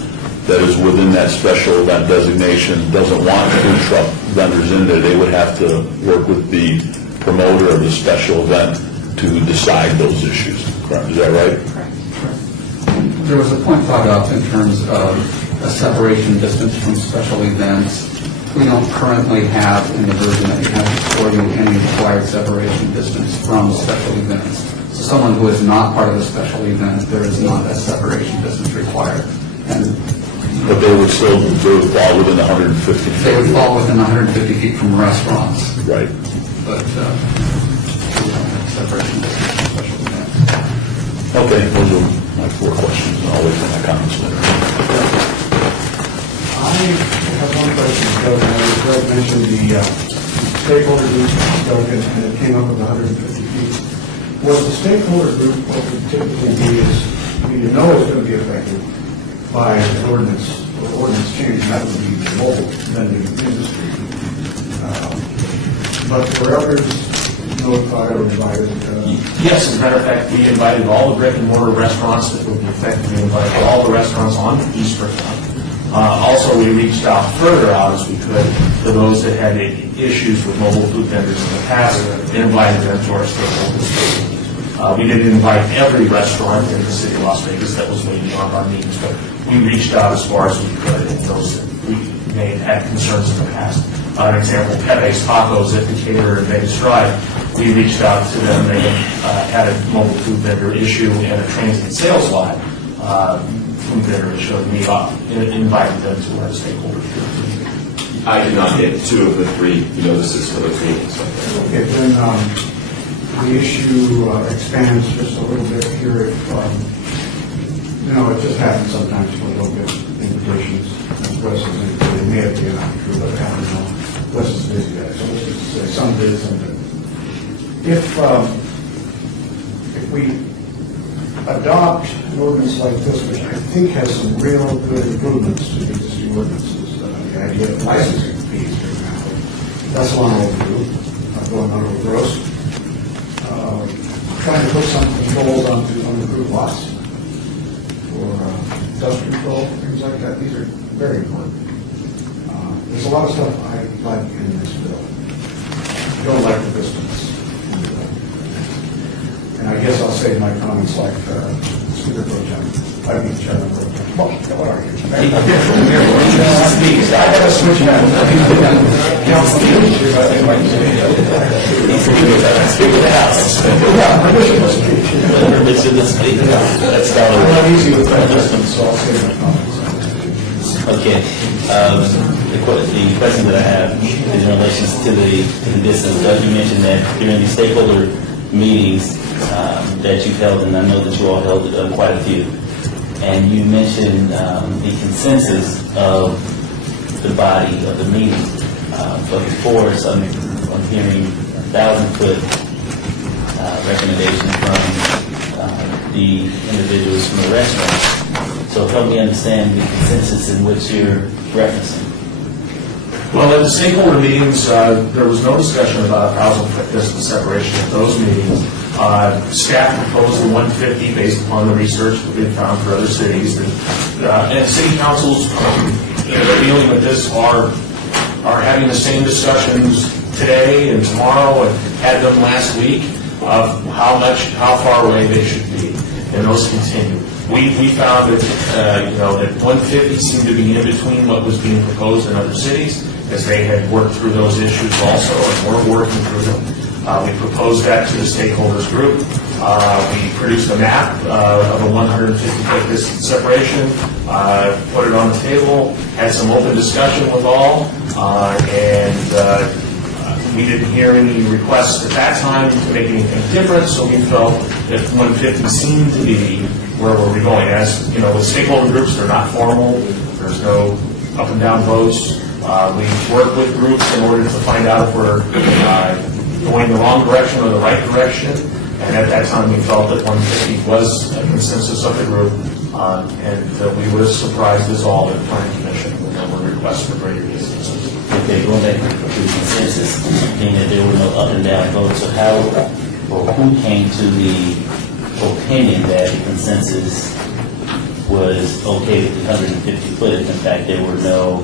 that is within that special event designation doesn't want food truck vendors in there, they would have to work with the promoter of the special event to decide those issues. Correct? Is that right? Correct. There was a point brought up in terms of a separation distance from special events. We don't currently have in the version that you have before you any required separation distance from special events. So someone who is not part of a special event, there is not a separation distance required. And But they would fall within 150 feet. they would fall within 150 feet from restaurants, Right. but we don't have separation distance from special events. Okay, those are my 4 questions, and I'll wait for my comments later. I have one question, Doug. Doug mentioned the stakeholder group, Doug, and it came up with 150 feet. What the stakeholder group what would typically be is, you know it's going to be affected by an ordinance change, and that would be the mobile vending industry. But were others notified or invited? Yes, as a matter of fact, we invited all the brick and mortar restaurants that would be affected. We invited all the restaurants on East Fremont. Also, we reached out further out as we could to those that had issues with mobile food vendors in the past and invited them to our stakeholders. We didn't invite every restaurant in the city of Las Vegas that was waiting on our meetings, but we reached out as far as we could, and those that we may have had concerns in the past. An example, Pepe's Tacos at Decatur and Vegas Drive, we reached out to them. They had a mobile food vendor issue and a transient sales lot food vendor issue, and we invited them to our stakeholders. I did not get 2 of the 3 notices for those meetings. Okay, then the issue expands just a little bit here. If It just happens sometimes we don't get invitations. Wes is indicated, it may have been on true, but I don't know. Wes is a busy guy, so let's just say some did, some didn't. If we adopt an ordinance like this, which I think has some real good improvements to the existing ordinances, the idea of licensing fees, for example, that's long overdue, going on over gross. Trying to put some controls onto unapproved lots for dust control, things like that, these are very important. There's a lot of stuff I like in this bill. I don't like the distance. And I guess I'll save my comments like Speaker Pro Tem. I mean, Chairman Pro Tem. What are you? I got to switch now. I'm not easy with that distance, so I'll save my comments. Okay. The question that I have is in relation to the distance. Doug, you mentioned that during the stakeholder meetings that you've held, and I know that you all held quite a few, and you mentioned the consensus of the body of the meeting. But before us, I'm hearing 1,000-foot recommendation from the individuals from the restaurant. So help me understand the consensus in which you're referencing. Well, at the stakeholder meetings, there was no discussion about 1,000-foot distance separation at those meetings. Staff proposed the 150 based upon the research that we've found for other cities. And city councils that are dealing with this are having the same discussions today and tomorrow and had them last week of how far away they should be. And those continue. We found that, that 150 seemed to be in between what was being proposed in other cities, as they had worked through those issues also, and we're working through them. We proposed that to the stakeholders group. We produced a map of a 150-foot distance separation, put it on the table, had some open discussion with all, and we didn't hear any requests at that time to make anything different, so we felt that 150 seemed to be where we're going. As you know, with stakeholder groups, they're not formal. There's no up and down votes. We work with groups in order to find out if we're going the wrong direction or the right direction. And at that time, we felt that 150 was a consensus of the group, and we were surprised as all at the planning commission when there were requests for greater distances. Okay, going back to the consensus, being that there were no up and down votes, so how or who came to the opinion that the consensus was okay with the 150 foot? In fact, there were no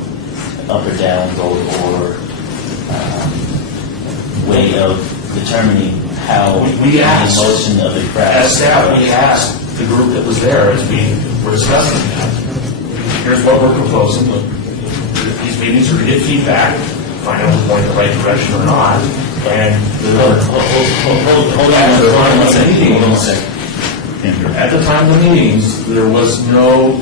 up or down vote or way of determining how We asked, the emotion of the crowd. as staff, we asked the group that was there as we were discussing that. Here's what we're proposing. These meetings are to get feedback, find out if we're going the right direction or not. And Hold on one second. at the time of the meetings, there was no,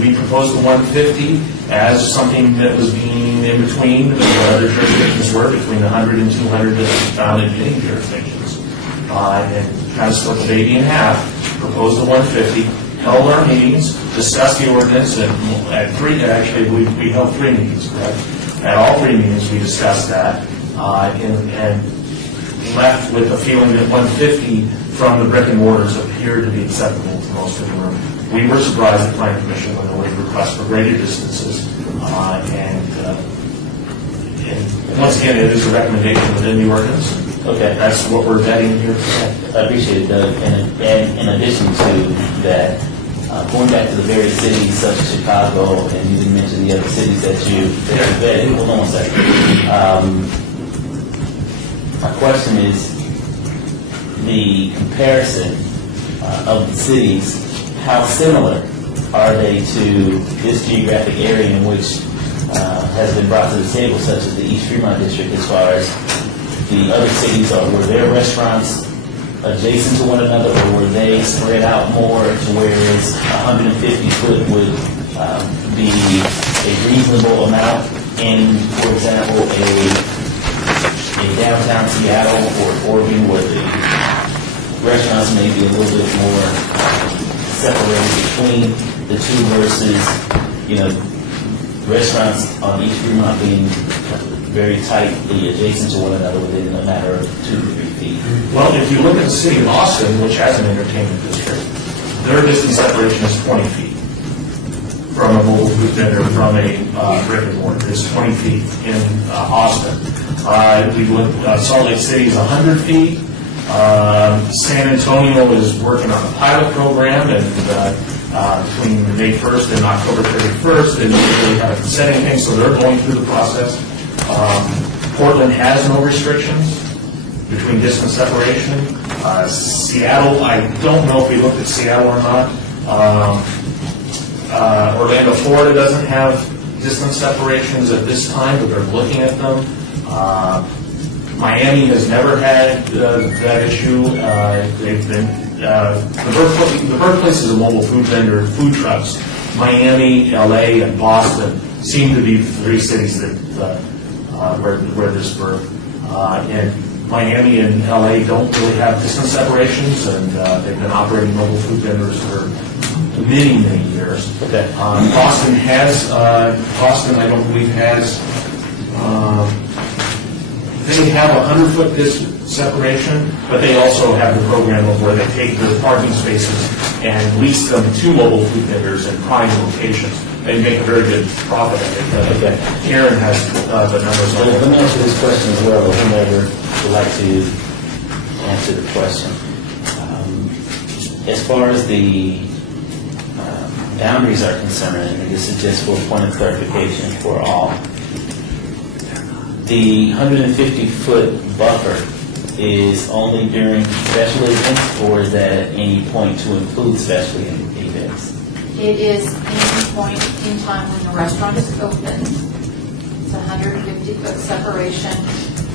we proposed the 150 as something that was being in between what other jurisdictions were, between 100 and 200 that we found in many jurisdictions. And kind of split the baby in half, proposed the 150, held our meetings, discussed the ordinance, and at three, actually, we held 3 meetings, correct? At all 3 meetings, we discussed that, and left with the feeling that 150 from the brick and mortars appeared to be acceptable to most of the room. We were surprised at the Planning Commission when there were requests for greater distances, and once again, it is a recommendation within the ordinance. Okay. That's what we're vetting here today. I appreciate it, Doug. And in addition to that, going back to the various cities such as Chicago, and you didn't mention the other cities that you vetted. Hold on one second. My question is the comparison of the cities. How similar are they to this geographic area in which has been brought to the table, such as the East Fremont District, as far as the other cities are? Were their restaurants adjacent to one another, or were they spread out more to whereas 150 foot would be a reasonable amount in, for example, a downtown Seattle or Oregon, where the restaurants may be a little bit more separated between the two versus, restaurants on East Fremont being very tightly adjacent to one another within a matter of 2 to 3 feet? Well, if you look at the city of Austin, which has an entertainment district, their distance separation is 20 feet from a mobile food vendor from a brick and mortar. It's 20 feet in Austin. We looked, Salt Lake City is 100 feet. San Antonio is working on a pilot program, and between May 1st and October 31st, they really haven't said anything, so they're going through the process. Portland has no restrictions between distance separation. Seattle, I don't know if we looked at Seattle or not. Orlando, Florida doesn't have distance separations at this time, but they're looking at them. Miami has never had that issue. They've been the birthplaces of mobile food vendor food trucks. Miami, LA, and Boston seem to be the 3 cities that where this birth. And Miami and LA don't really have distance separations, and they've been operating mobile food vendors for many, many years. Okay. Boston has, Boston, I don't believe has, they have a 100-foot distance separation, but they also have the program of where they take the parking spaces and lease them to mobile food vendors in prime locations. They make a very good profit at it. Okay. Karen has the numbers on Let it. me answer this question as well, or whomever would like to answer the question. As far as the boundaries are concerned, and this is just for a point of clarification for all, the 150-foot buffer is only during special events, or is that at any point to include special events? It is any point in time when the restaurant is open. It's a 150-foot separation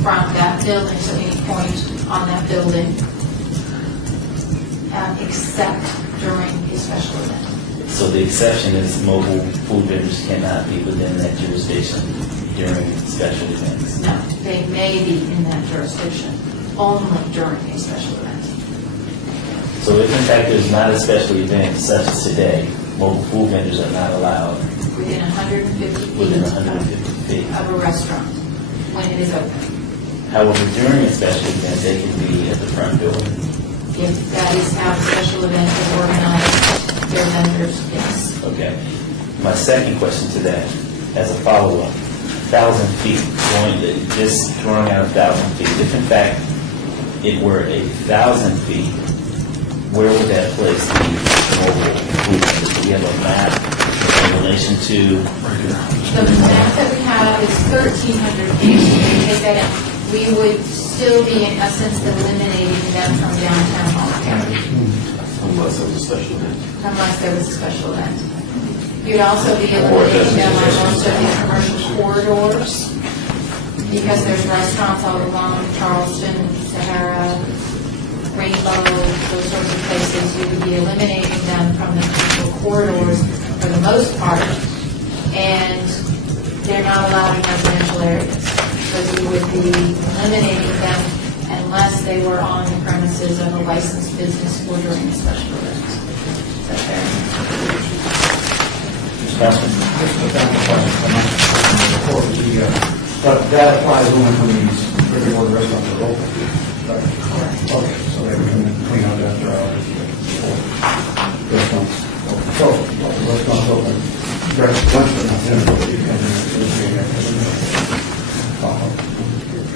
from that building, so any point on that building, except during a special event. So the exception is mobile food vendors cannot be within that jurisdiction during special events. No, they may be in that jurisdiction only during a special event. So if in fact there's not a special event such as today, mobile food vendors are not allowed Within 150 feet within 150 feet. of a restaurant when it is open. However, during a special event, they can be at the front door. If that is how a special event is organized, their vendors, yes. Okay. My second question to that, as a follow-up, 1,000 feet, just throwing out 1,000 feet. If in fact it were 1,000 feet, where would that place the mobile food vendors? Do we have a map in relation to? The map that we have is 1,300 feet. Take that in. We would still be in essence eliminating them from downtown altogether. Unless it was a special event. Unless there was a special event. You'd also be eliminating them on most of the commercial corridors, because there's restaurants all along Charleston, Sahara, Rainbow, those sorts of places. You would be eliminating them from the commercial corridors for the most part, and they're not allowed in residential areas. So you would be eliminating them unless they were on the premises of a licensed business or during a special event. Is that fair? But that applies only when these brick and mortar restaurants are open. Right. Okay, so they would come in and clean out after hours. Restaurants open. So, restaurants open. Lunch, but not dinner, but you can.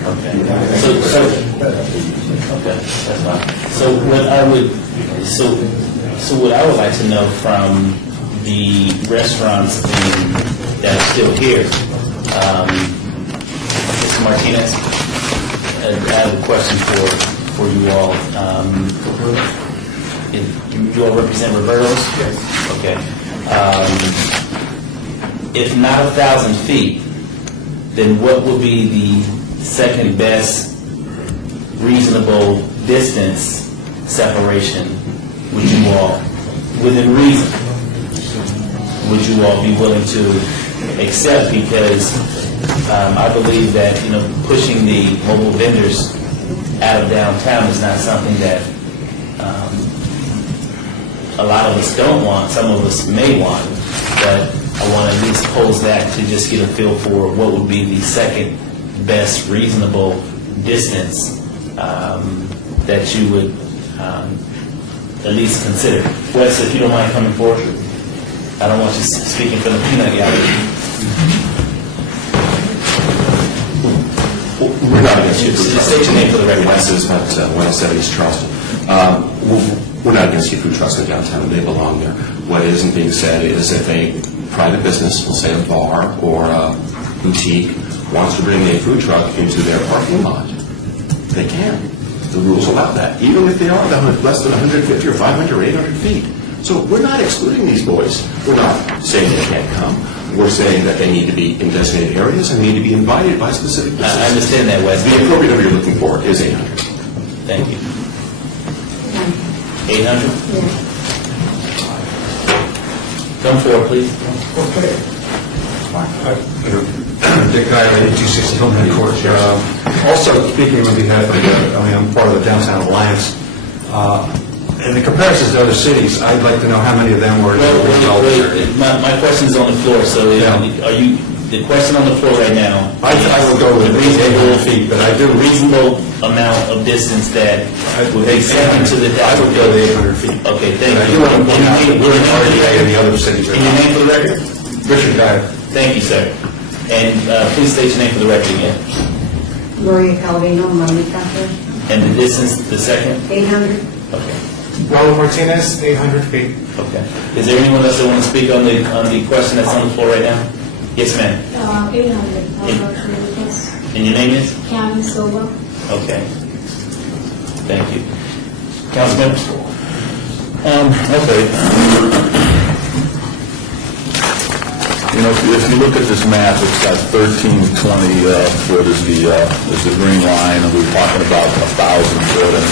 Okay. Okay, that's fine. So what I would like to know from the restaurants that are still here, Mr. Martinez, I have a question for you all. You all represent Roberto's? Yes. Okay. If not 1,000 feet, then what would be the second best reasonable distance separation would you all, within reason, would you all be willing to accept? Because I believe that, pushing the mobile vendors out of downtown is not something that a lot of us don't want, some of us may want, but I want to at least pose that to just get a feel for what would be the second best reasonable distance that you would at least consider. Wes, if you don't mind coming forward. I don't want you speaking from the peanut gallery. We're not against you. Just state your name for the record. Wes is at 170 East Charleston. We're not against seafood trucks in downtown. They belong there. What isn't being said is if a private business, we'll say a bar or a boutique, wants to bring a food truck into their parking lot, they can. The rules allow that, even if they are less than 150 or 500 or 800 feet. So we're not excluding these boys. We're not saying they can't come. We're saying that they need to be in designated areas and need to be invited by specific businesses. I understand that, Wes. The appropriate number you're looking for is 800. Thank you. 800? Come forward, please. Dick Geyer, 8260 Hillman Court. Also, speaking on behalf of, I'm part of the Downtown Alliance. In the comparisons to other cities, I'd like to know how many of them were in the retail area. My question is on the floor, so are you, the question on the floor right now? I will go with 800 feet, but I do. Reasonable amount of distance that would be second to the... I would go with 800 feet. Okay, thank I you. do want to point out that we're in RDA and the other cities are And your not. name for the record? Richard Geyer. Thank you, sir. And please state your name for the record again. Gloria Calvino, Mamita, And the distance, the second? 800. Okay. Raul Martinez, 800 feet. Okay. Is there anyone else that want to speak on the question that's on the floor right now? Yes, ma'am. 800. Yes. And your name is? County Silva. Okay. Thank you. Councilman? Okay. You know, if you look at this map, it's got 1320 foot is the green line, and we're talking about 1,000 foot and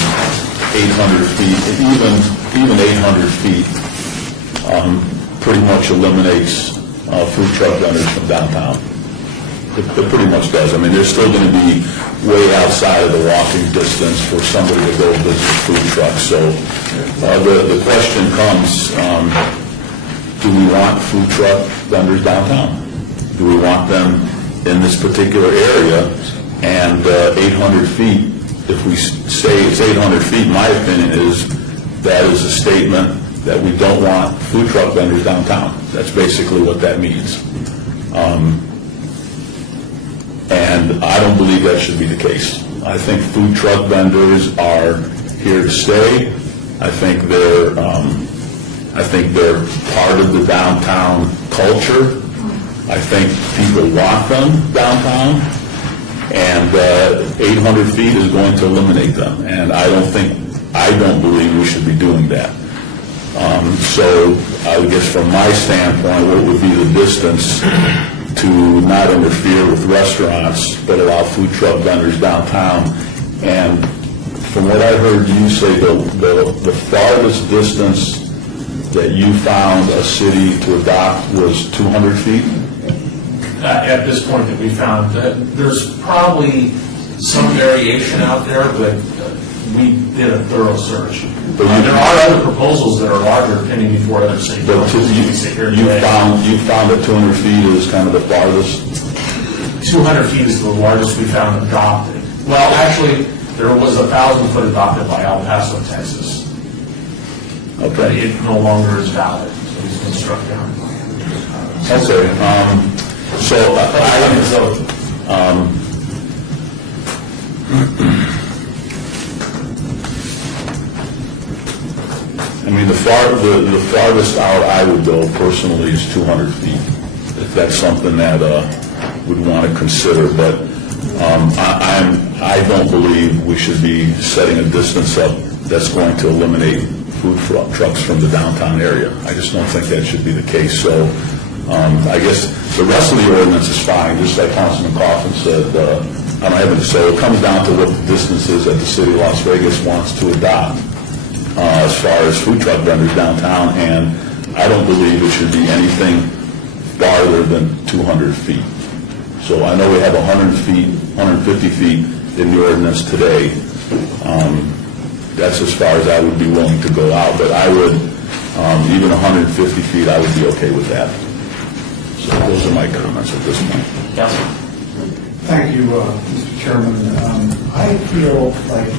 800 feet. Even 800 feet pretty much eliminates food truck vendors from downtown. It pretty much does. I mean, they're still going to be way outside of the walking distance for somebody to go visit a food truck. So the question comes, do we want food truck vendors downtown? Do we want them in this particular area? And 800 feet, if we say it's 800 feet, my opinion is that is a statement that we don't want food truck vendors downtown. That's basically what that means. And I don't believe that should be the case. I think food truck vendors are here to stay. I think they're part of the downtown culture. I think people want them downtown, and 800 feet is going to eliminate them. And I don't believe we should be doing that. So I guess from my standpoint, what would be the distance to not interfere with restaurants, but allow food truck vendors downtown? And from what I heard you say, the farthest distance that you found a city to adopt was 200 feet? At this point that we found, there's probably some variation out there, but we did a thorough search. There are other proposals that are larger pending before other city But councils. you found that 200 feet is kind of the farthest? 200 feet is the largest we found adopted. Well, actually, there was 1,000 foot adopted by El Paso, Texas. But Okay. it no longer is valid, so it's been struck down. Okay. I mean, the farthest out I would go personally is 200 feet, if that's something that would want to consider. But I don't believe we should be setting a distance up that's going to eliminate food trucks from the downtown area. I just don't think that should be the case. So I guess the rest of the ordinance is fine, just like Councilman Coffin said. I don't have it. So it comes down to what the distance is that the city of Las Vegas wants to adopt as far as food truck vendors downtown, and I don't believe it should be anything farther than 200 feet. So I know we have 100 feet, 150 feet in the ordinance today. That's as far as I would be willing to go out, but I would Even 150 feet, I would be okay with that. So those are my comments at this point. Council? Thank you, Mr. Chairman. I feel like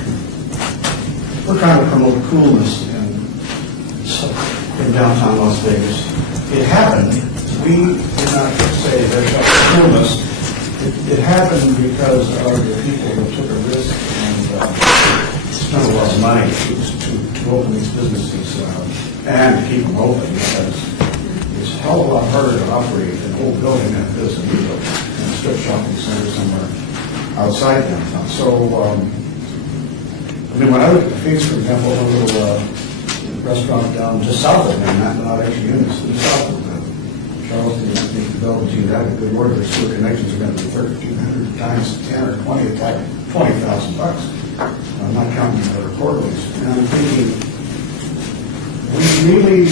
we're trying to promote coolness in downtown Las Vegas. It happened. We did not say there's no coolness. It happened because of the people that took a risk and spent a lot of money to open these businesses and to keep them open, because it's a hell of a lot harder to operate an old building like this and a strip shopping center somewhere outside downtown. So, when I look at the Phoenix, for example, a little restaurant down just south of me, not actually in the city, south of Charleston, I think the development had a good word. Their sewer connections are going to be 1,300 times 10 or 20 attack, $20,000. I'm not counting the quarterlies. And I'm thinking, we really,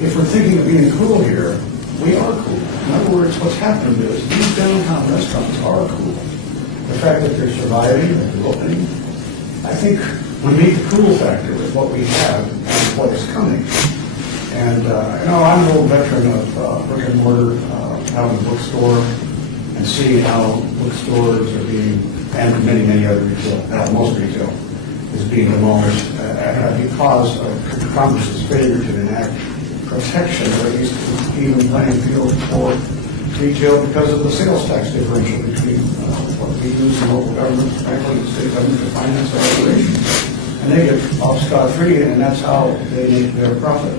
if we're thinking of being cool here, we are cool. In other words, what's happened is these downtown restaurants are cool. The fact that they're surviving, that they're opening, I think we meet the cool factor with what we have and what is coming. And, I'm an old veteran of brick and mortar, having a bookstore, and seeing how bookstores are being, and many, many other retail, most retail, is being demolished because of Congress's failure to enact protection, or at least even playing field for retail because of the sales tax differential between what we use in local government, frankly, and state government to finance our operations. And they get off scot-free, and that's how they make their profit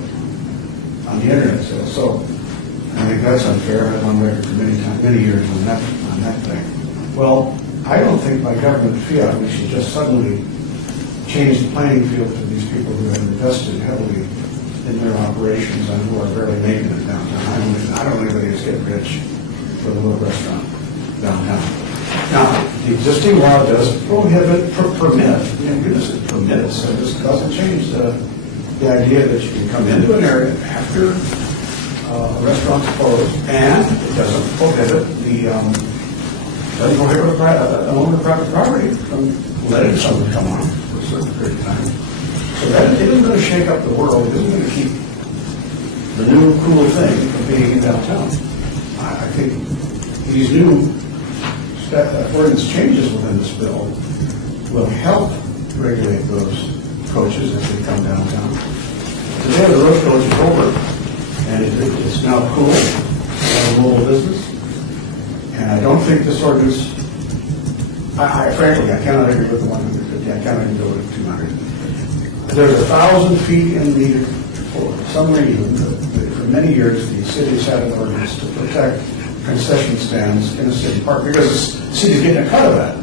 on the internet sales. So I think that's unfair. I've been on record for many years on that thing. Well, I don't think by government fiat we should just suddenly change the playing field to these people who have invested heavily in their operations and who are barely making it downtown. I don't think anybody is getting rich for the little restaurant downtown. Now, the existing law does prohibit, permit, goodness, it permits, so this doesn't change the idea that you can come into an area after a restaurant's closed, and it doesn't prohibit an owner of private property from letting someone come on for a certain period of time. So that it isn't going to shake up the world. It isn't going to keep the new cool thing from being in downtown. I think these new ordinance changes within this bill will help regulate those coaches as they come downtown. Today the road coach is over, and it's now cool as a mobile business. And I don't think this ordinance, frankly, I cannot agree with the 150. I cannot even go with 200. There's 1,000 feet in the, for some reason, for many years, the city's had an ordinance to protect concession stands in a city park because the city's getting a cut of that.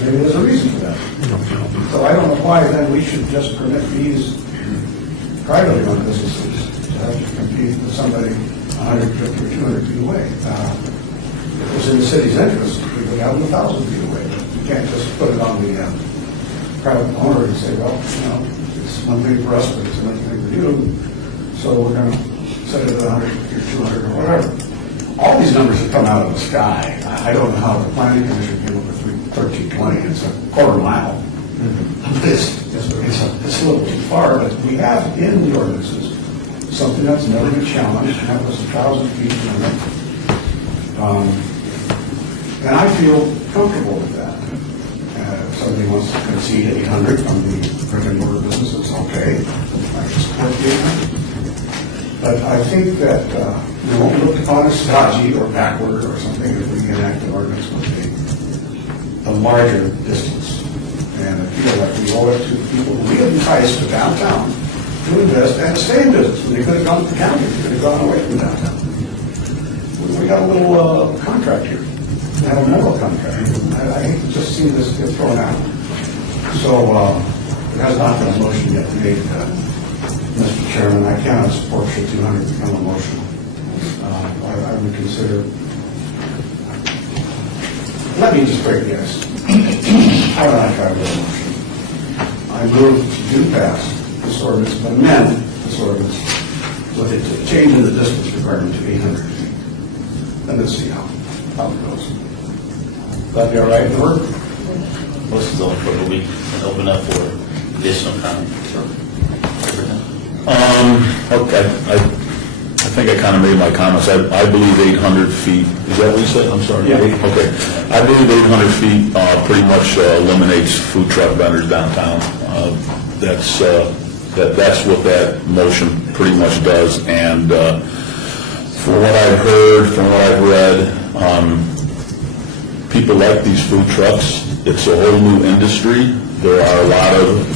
Maybe there's a reason for that. So I don't know why then we should just permit these privately owned businesses to have to compete with somebody 150 or 200 feet away. If it was in the city's interest, we would have them 1,000 feet away. You can't just put it on the private owner and say, well, it's one thing for us, but it's another thing for you. So we're going to set it at 150 or 200 or whatever. All these numbers have come out of the sky. I don't know how the planning commission came up with 1320. It's a quarter mile. It's a little too far, but we have in the ordinances something that's never been challenged, and that was 1,000 feet from the and I feel comfortable with that. If somebody wants to concede 800 from the brick and mortar business, it's okay. I support the 800. But I think that we won't look upon as stodgy or backward or something if we enact an ordinance with a larger distance. And I feel like we owe it to the people who we have enticed to downtown to invest and stay in business. When they could have gone to the county, they could have gone away from downtown. We got a little contract here. We have a mental contract. I hate to just see this get thrown out. So there has not been a motion yet made. Mr. Chairman, I cannot support should 200 become a motion. I would consider. Let me just break the ice. How would I try to a motion? I move to do pass this ordinance, but amend this ordinance with a change in the distance requirement to 800 feet. And let's see how it goes. That'd be all right, Norm? Motion's on for, but we can open up for additional comment. Okay, I think I kind of made my comments. I believe 800 feet, is that what you said? I'm sorry. Yeah. Okay. I believe 800 feet pretty much eliminates food truck vendors downtown. That's what that motion pretty much does. And from what I've heard, from what I've read, people like these food trucks. It's a whole new industry. There are a lot of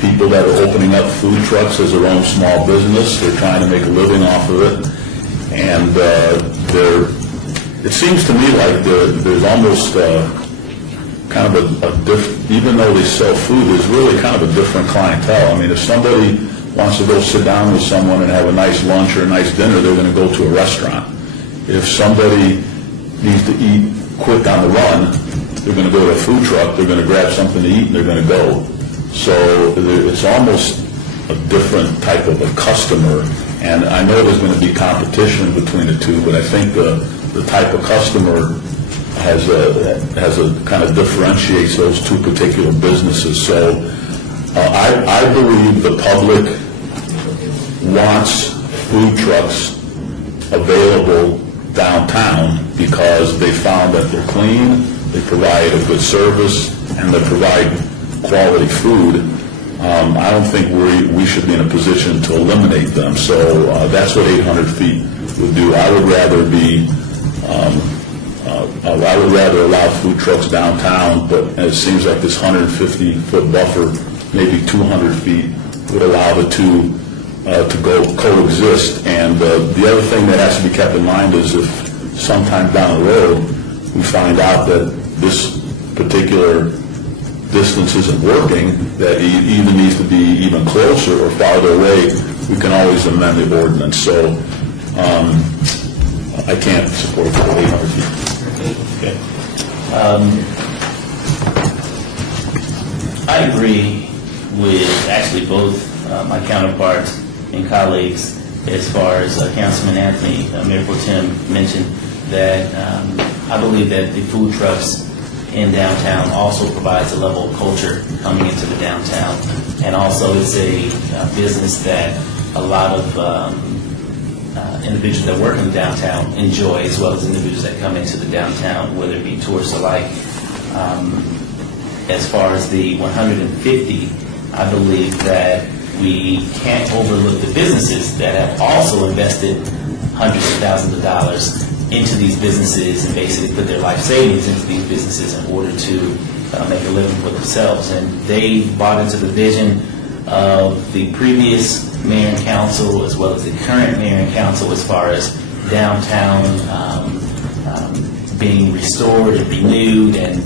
people that are opening up food trucks as their own small business. They're trying to make a living off of it. And it seems to me like there's almost kind of a different, even though they sell food, there's really kind of a different clientele. I mean, if somebody wants to go sit down with someone and have a nice lunch or a nice dinner, they're going to go to a restaurant. If somebody needs to eat quick on the run, they're going to go to a food truck, they're going to grab something to eat, and they're going to go. So it's almost a different type of a customer, and I know there's going to be competition between the two, but I think the type of customer has a kind of differentiates those two particular businesses. So I believe the public wants food trucks available downtown because they found that they're clean, they provide a good service, and they provide quality food. I don't think we should be in a position to eliminate them. So that's what 800 feet would do. I would rather allow food trucks downtown, but it seems like this 150-foot buffer, maybe 200 feet, would allow the two to go coexist. And the other thing that has to be kept in mind is if sometime down the road we find out that this particular distance isn't working, that it either needs to be even closer or farther away, we can always amend the ordinance. So I can't support the 800 feet. Okay. I agree with actually both my counterparts and colleagues as far as Councilman Anthony, Mayor Pro Tem mentioned that I believe that the food trucks in downtown also provides a level of culture coming into the downtown, and also it's a business that a lot of individuals that work in downtown enjoy, as well as individuals that come into the downtown, whether it be tourists alike. As far as the 150, I believe that we can't overlook the businesses that have also invested hundreds of thousands of dollars into these businesses and basically put their life savings into these businesses in order to make a living for themselves. And they bought into the vision of the previous mayor and council as well as the current mayor and council as far as downtown being restored and renewed, and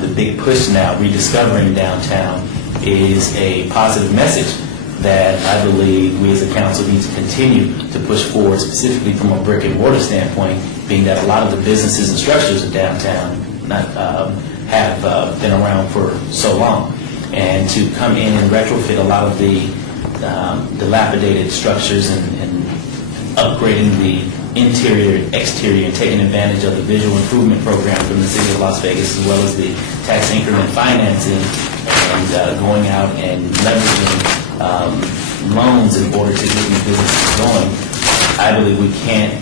the big push now, rediscovering downtown, is a positive message that I believe we as a council need to continue to push forward, specifically from a brick and mortar standpoint, being that a lot of the businesses and structures of downtown have been around for so long. And to come in and retrofit a lot of the dilapidated structures and upgrading the interior, exterior, and taking advantage of the visual improvement program from the city of Las Vegas, as well as the tax increment financing, and going out and leveraging loans in order to get these businesses going. I believe we can't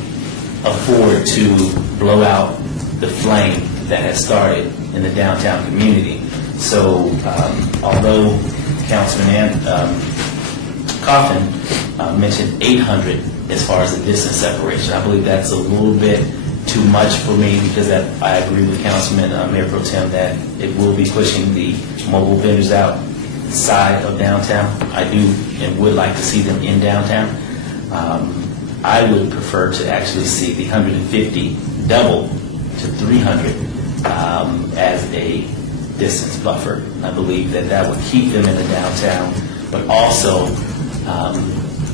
afford to blow out the flame that has started in the downtown community. So although Councilman Coffin mentioned 800 as far as the distance separation, I believe that's a little bit too much for me, because I agree with Councilman Mayor Pro Tem that it will be pushing the mobile vendors outside of downtown. I do and would like to see them in downtown. I would prefer to actually see the 150 double to 300 as a distance buffer. I believe that that would keep them in the downtown, but also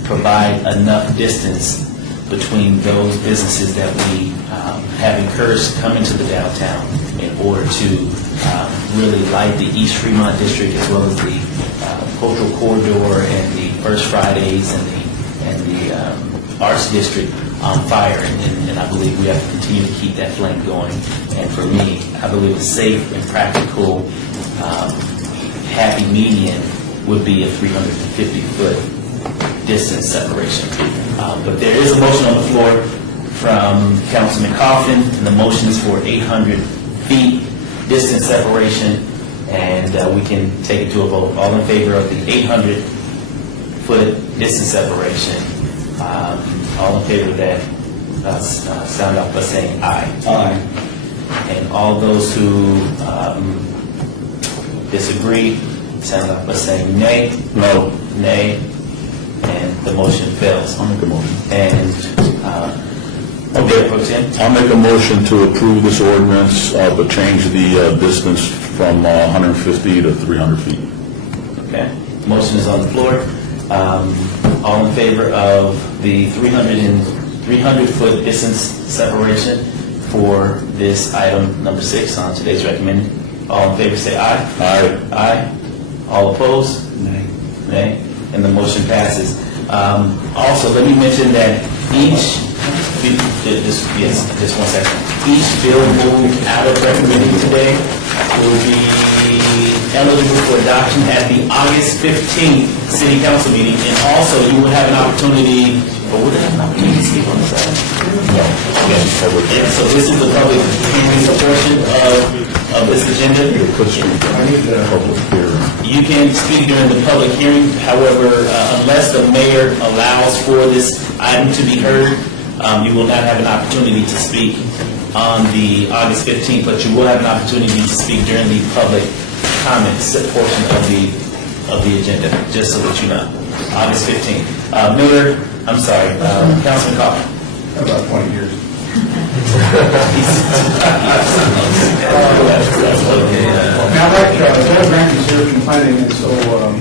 provide enough distance between those businesses that we have encouraged to come into the downtown in order to really light the East Fremont District, as well as the Cultural Corridor and the First Fridays and the Arts District on fire. And I believe we have to continue to keep that flame going. And for me, I believe a safe and practical, happy median would be a 350-foot distance separation. But there is a motion on the floor from Councilman Coffin, and the motion is for 800 feet distance separation, and we can take it to a vote. All in favor of the 800-foot distance separation? All in favor of that, sound off by saying aye. Aye. And all those who disagree, sound off by saying nay. No. Nay. And the motion fails. I'll make a motion. And, Mayor Pro Tem? I'll make a motion to approve this ordinance, but change the distance from 150 to 300 feet. Okay. Motion is on the floor. All in favor of the 300-foot distance separation for this item number 6 on today's recommended? All in favor say aye. Aye. Aye. All opposed? Nay. Nay. And the motion passes. Also, let me mention that each, just 1 second. Each bill moved out of recommended today will be eligible for adoption at the August 15th City Council meeting. And also, you will have an opportunity, or would have an opportunity to speak on this item? No. Okay. And so this is the public hearing portion of this agenda. You can speak during the public hearing. However, unless the mayor allows for this item to be heard, you will not have an opportunity to speak on the August 15th, but you will have an opportunity to speak during the public comments portion of the agenda, just so that you know. August 15th. Councilman Coffin. About 20 years. Now, like, Jeff Rankin's here from planning, and so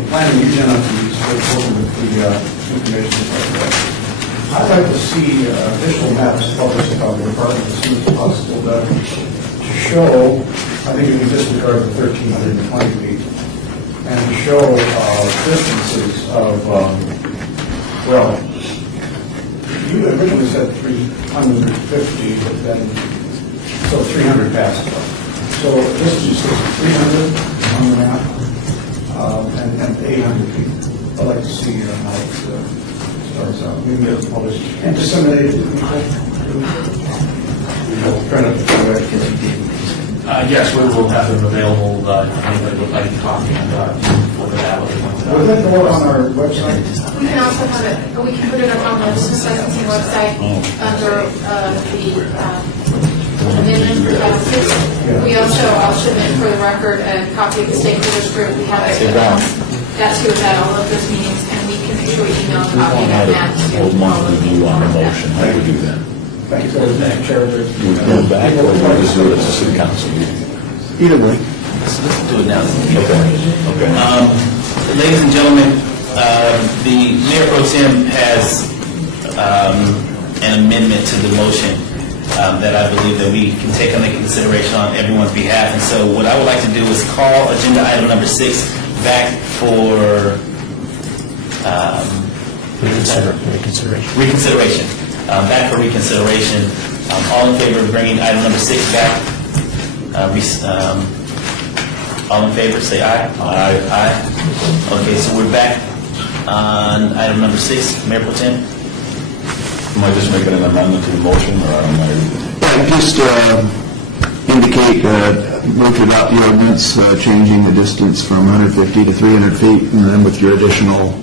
planning usually not to be straightforward with the information like that. I'd like to see additional maps published about the department as soon as possible to show, I think we can disregard the 1,320 feet, and to show distances of, well, you originally said 350, but then, so 300 passed. So this is just 300 on the map, and 800 feet. I'd like to see how it starts out. We can get it published and disseminated to people. Print up the Yes, we will have them available, if anybody would like a copy for that. Would that go on our website? We can also have it, we can put it up on the business licensing website under the amendment for Title VI. We also, I'll submit for the record a copy of the stakeholders group. We have it, that too, at all of those meetings, and we can make sure we email a copy of that to Hold month review on the motion. How do we do that? Thank you, Chair. We go back or we just do it at the city council meeting? Either way. Let's do it now. Okay. Ladies and gentlemen, the Mayor Pro Tem has an amendment to the motion that I believe that we can take under consideration on everyone's behalf. And so what I would like to do is call agenda item number 6 back for reconsideration. Back for reconsideration. All in favor of bringing item number 6 back? All in favor, say aye. Aye. Aye. Okay, so we're back on item number 6. Mayor Pro Tem? Am I just making an amendment to the motion, or am I? Just indicate, move to adopt the ordinance, changing the distance from 150 to 300 feet, and then with your additional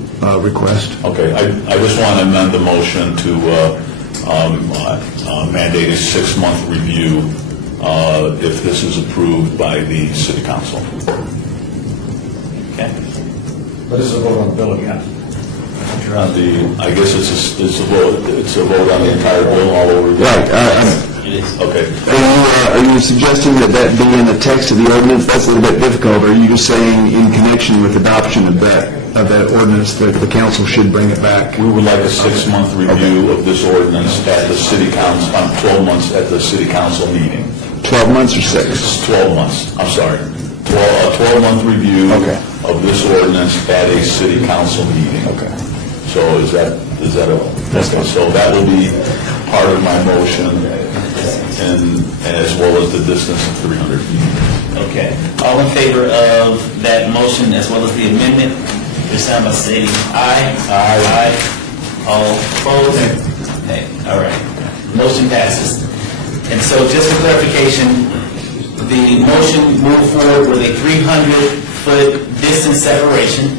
request. Okay, I just want to amend the motion to mandate a 6-month review if this is approved by the city council. Okay. But this is a vote on the bill again. I guess it's a vote on the entire bill all over again. Right. It is. Okay. Are you suggesting that be in the text of the ordinance? That's a little bit difficult. Or are you just saying in connection with adoption of that ordinance that the council should bring it back? We would like a 6-month review of this ordinance at the city council, 12 months at the city council meeting. 12 months or 6? It's 12 months, I'm sorry. A 12-month review of this ordinance at a city council meeting. Okay. So is that okay? So that will be part of my motion, and as well as the distance of 300 feet. Okay. All in favor of that motion as well as the amendment your sign by stating aye. Aye. All opposed? Nay. All right. Motion passes. And so just for clarification, the motion moved forward with a 300-foot distance separation,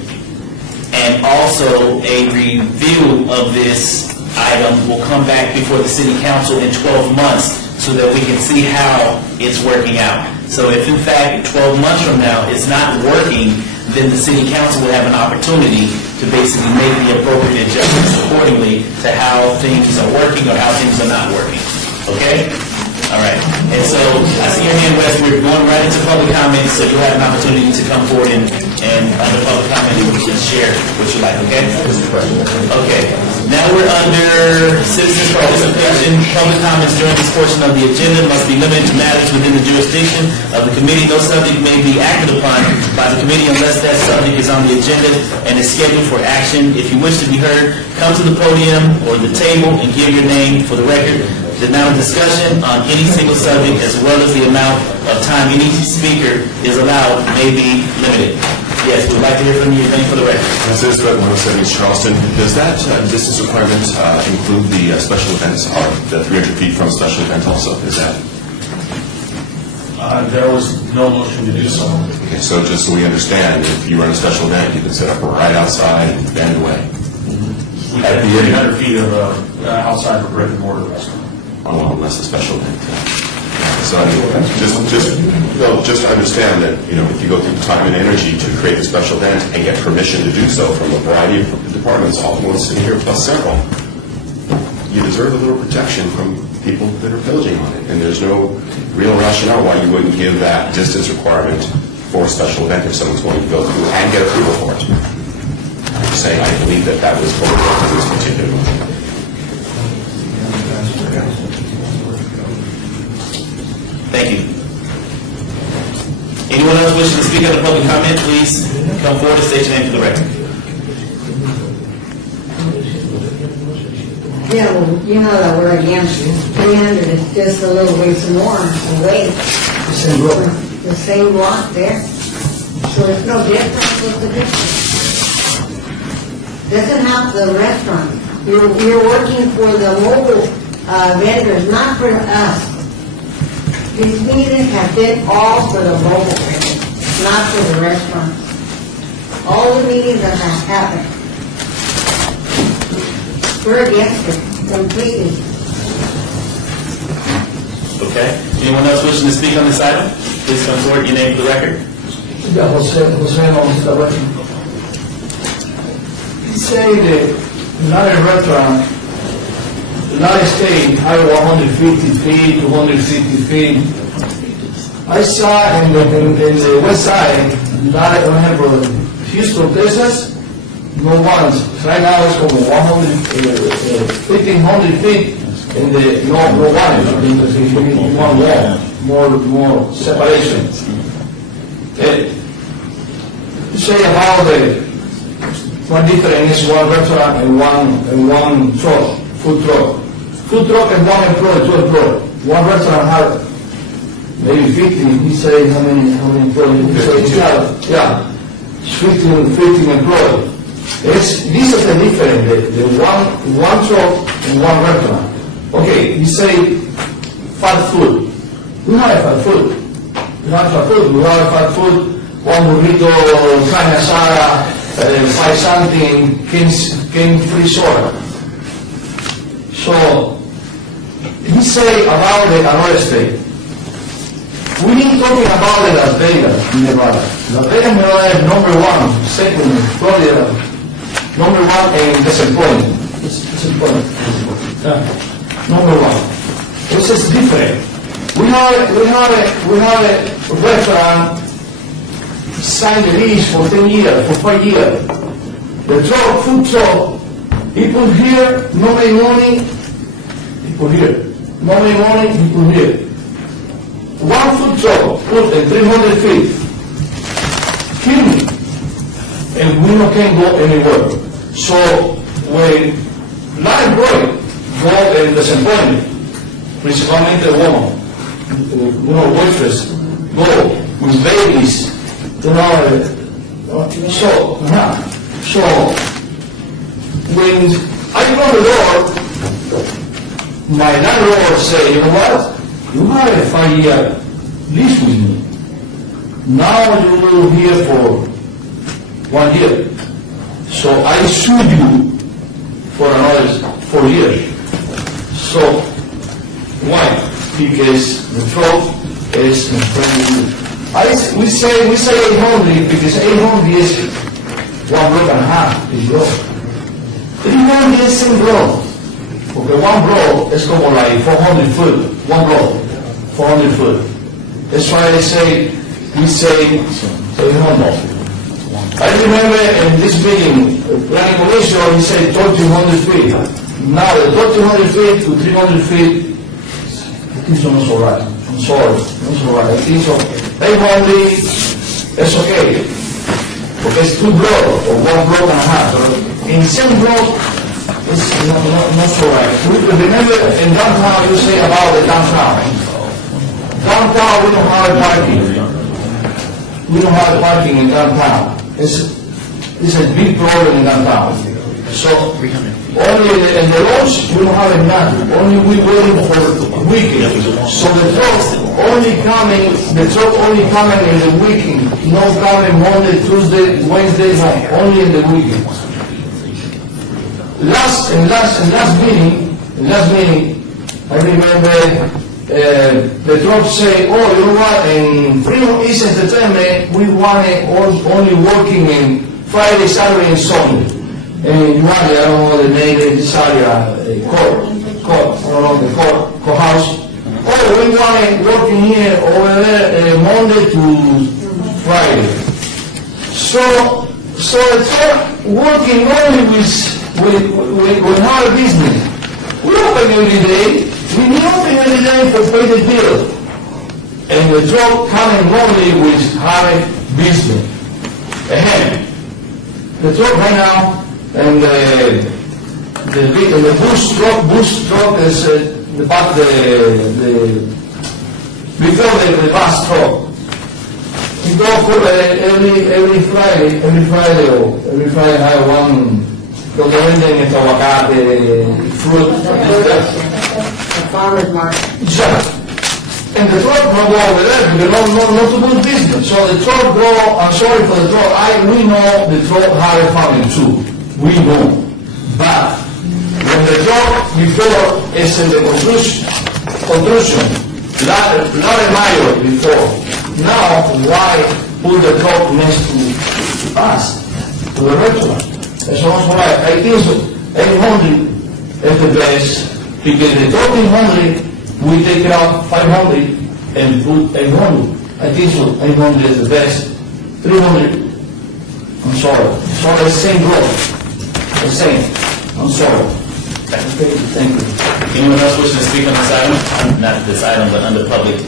and also a review of this item will come back before the city council in 12 months so that we can see how it's working out. So if in fact 12 months from now it's not working, then the city council will have an opportunity to basically make the appropriate adjustments accordingly to how things are working or how things are not working. Okay? All right. And so I see your hand, Wes. We're going right into public comments, so you'll have an opportunity to come forward and under public comment, you can share what you like, okay? Okay. Now we're under citizens participation. Public comments during this portion of the agenda must be limited to matters within the jurisdiction of the committee. No subject may be acted upon by the committee unless that subject is on the agenda and is scheduled for action. If you wish to be heard, come to the podium or the table and give your name for the record. The amount of discussion on any single subject as well as the amount of time any speaker is allowed may be limited. Yes, we'd like to hear from you. Name for the record. This is about 107 East Charleston. Does that distance requirement include the special events, the 300 feet from a special event also? Is that? There was no motion to do so. Okay, so just so we understand, if you run a special event, you can set up right outside and bend away. We had 300 feet of outside of a brick and mortar restaurant. Oh, unless a special event. So I mean, just to understand that, you know, if you go through time and energy to create a special event and get permission to do so from a variety of departments, all the ones sitting here plus several, you deserve a little protection from people that are pillaging on it. And there's no real rationale why you wouldn't give that distance requirement for a special event if someone's going to go through and get approval for it. I'm just saying I believe that that was overlooked in this particular one. Thank you. Anyone else wishing to speak under public comment, please come forward and state your name for the record. Yeah, well, you know that we're against 300, it's just a little bit more away. The same block. The same block there. So there's no difference with the difference. Doesn't have the restaurant. You're working for the mobile vendors, not for us. These meetings have been all for the mobile vendors, not for the restaurants. All the meetings that have happened. We're against it completely. Okay. Anyone else wishing to speak on this item? Please come forward, your name for the record. Yeah, Jose Mr. Wetton. He said that not a restaurant, not a state, have 150 feet, 250 feet. I saw in the west side, not a Houston, Texas, no ones. Right now it's como 1,500 feet in the no one, because if you need one wall, more separation. You say about what difference is one restaurant and one truck, food truck. Food truck and one employee, two employees. One restaurant has maybe 50. He say how many employees? He say, yeah, 15 employees. This is the difference. The one truck and one restaurant. Okay, he say fast food. We have fast food. We have fast food. We have fast food. One burrito, carne asada, 5 something, came free soda. So, he say about another state. We need talking about Las Vegas, Nevada. Las Vegas, Nevada is number 1, second, Florida, number 1 in disappointment. Number 1. This is different. We have a restaurant signed the lease for 10 years, for 5 years. The truck, food truck, he put here, no make money, he put here. No make money, he put here. One food truck put at 300 feet. Kill me. And we no can go anywhere. So when live boy go en desempeño, principalmente woman, waitress, go with babies, So, when I close the door, my landlord say, you know what? You have a 5-year lease with me. Now you live here for 1 year. So I sued you for another 4 years. So, why? Because the truck is we say 800 because 800 is 1 block and a half is block. 300 is same block. Porque 1 block is como like 400 foot. 1 block, 400 foot. That's why we say 800. I remember in this meeting, planning commission, he said 1,300 feet. Now the 1,300 feet to 300 feet, I think so not so right. I'm sorry, not so right. I think so. 800, it's okay. Because it's 2 blocks or 1 block and a half. In same block, it's not so right. Remember in downtown, you say about the downtown. Downtown, we don't have parking. We don't have parking in downtown. It's a big problem in downtown. So, only in the roads, we don't have enough. Only we waiting for weekend. So the truck only coming in the weekend. No coming Monday, Tuesday, Wednesday, no. Only in the weekend. Last meeting, I remember the truck say, oh, you know what, in Freedom East Entertainment, we want it only working in Friday, Saturday, and Sunday. And you want it, I don't know the name of this area, courthouse. Oh, we want it working here, over there, Monday to Friday. So the truck working only with our business. We open every day. We open every day for pay the bill. And the truck coming only with having business. The truck right now, and the bus truck is before the bus truck. We go for every Friday I have one, donde venden este aguacate, fruit, The farmer's market. yeah. And the truck go over there, because not to do business. So the truck go, I'm sorry for the truck, we know the truck have a farming too. We know. But when the truck before is in the construction, not a mile before. Now, why put the truck next to us, to the restaurant? That's also right. I think so. 800 is the best, because the truck is 100, we take it out 500 and put 800. I think so. 800 is the best. 300, I'm sorry. Sorry, the same growth. The same. I'm sorry. Okay, thank you. Anyone else wishing to speak on this item? Not this item, but under public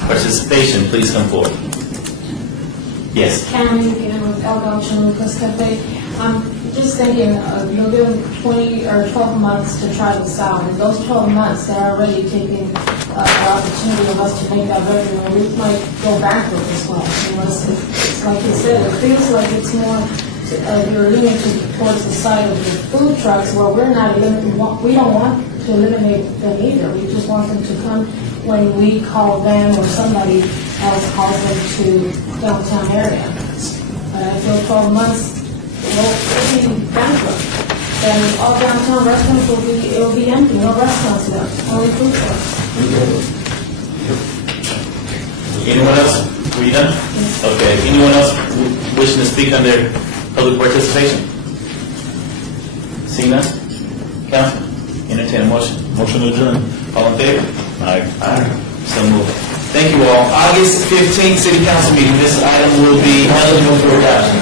participation, please come forward. Yes. Karen again with El Gaucho Lucas Cafe. Just thinking, you'll give them 20 or 12 months to try this out. In those 12 months, they're already taking the opportunity of us to make that revenue. And we might go bankrupt as well. You know, it's like you said, it feels like it's more, you're leaning towards the side of the food trucks where we're not we don't want to eliminate them either. We just want them to come when we call them or somebody else calls them to downtown area. But I feel 12 months, we'll be bankrupt. And all downtown restaurants will be empty, no restaurants left, only food trucks. Anyone else? Were you done? Okay. Anyone else wishing to speak under public participation? Seeing none? Council, entertain a motion. Motion to adjourn. All in favor? Aye. So moved. Thank you all. August 15th City Council meeting. This item will be eligible for adoption.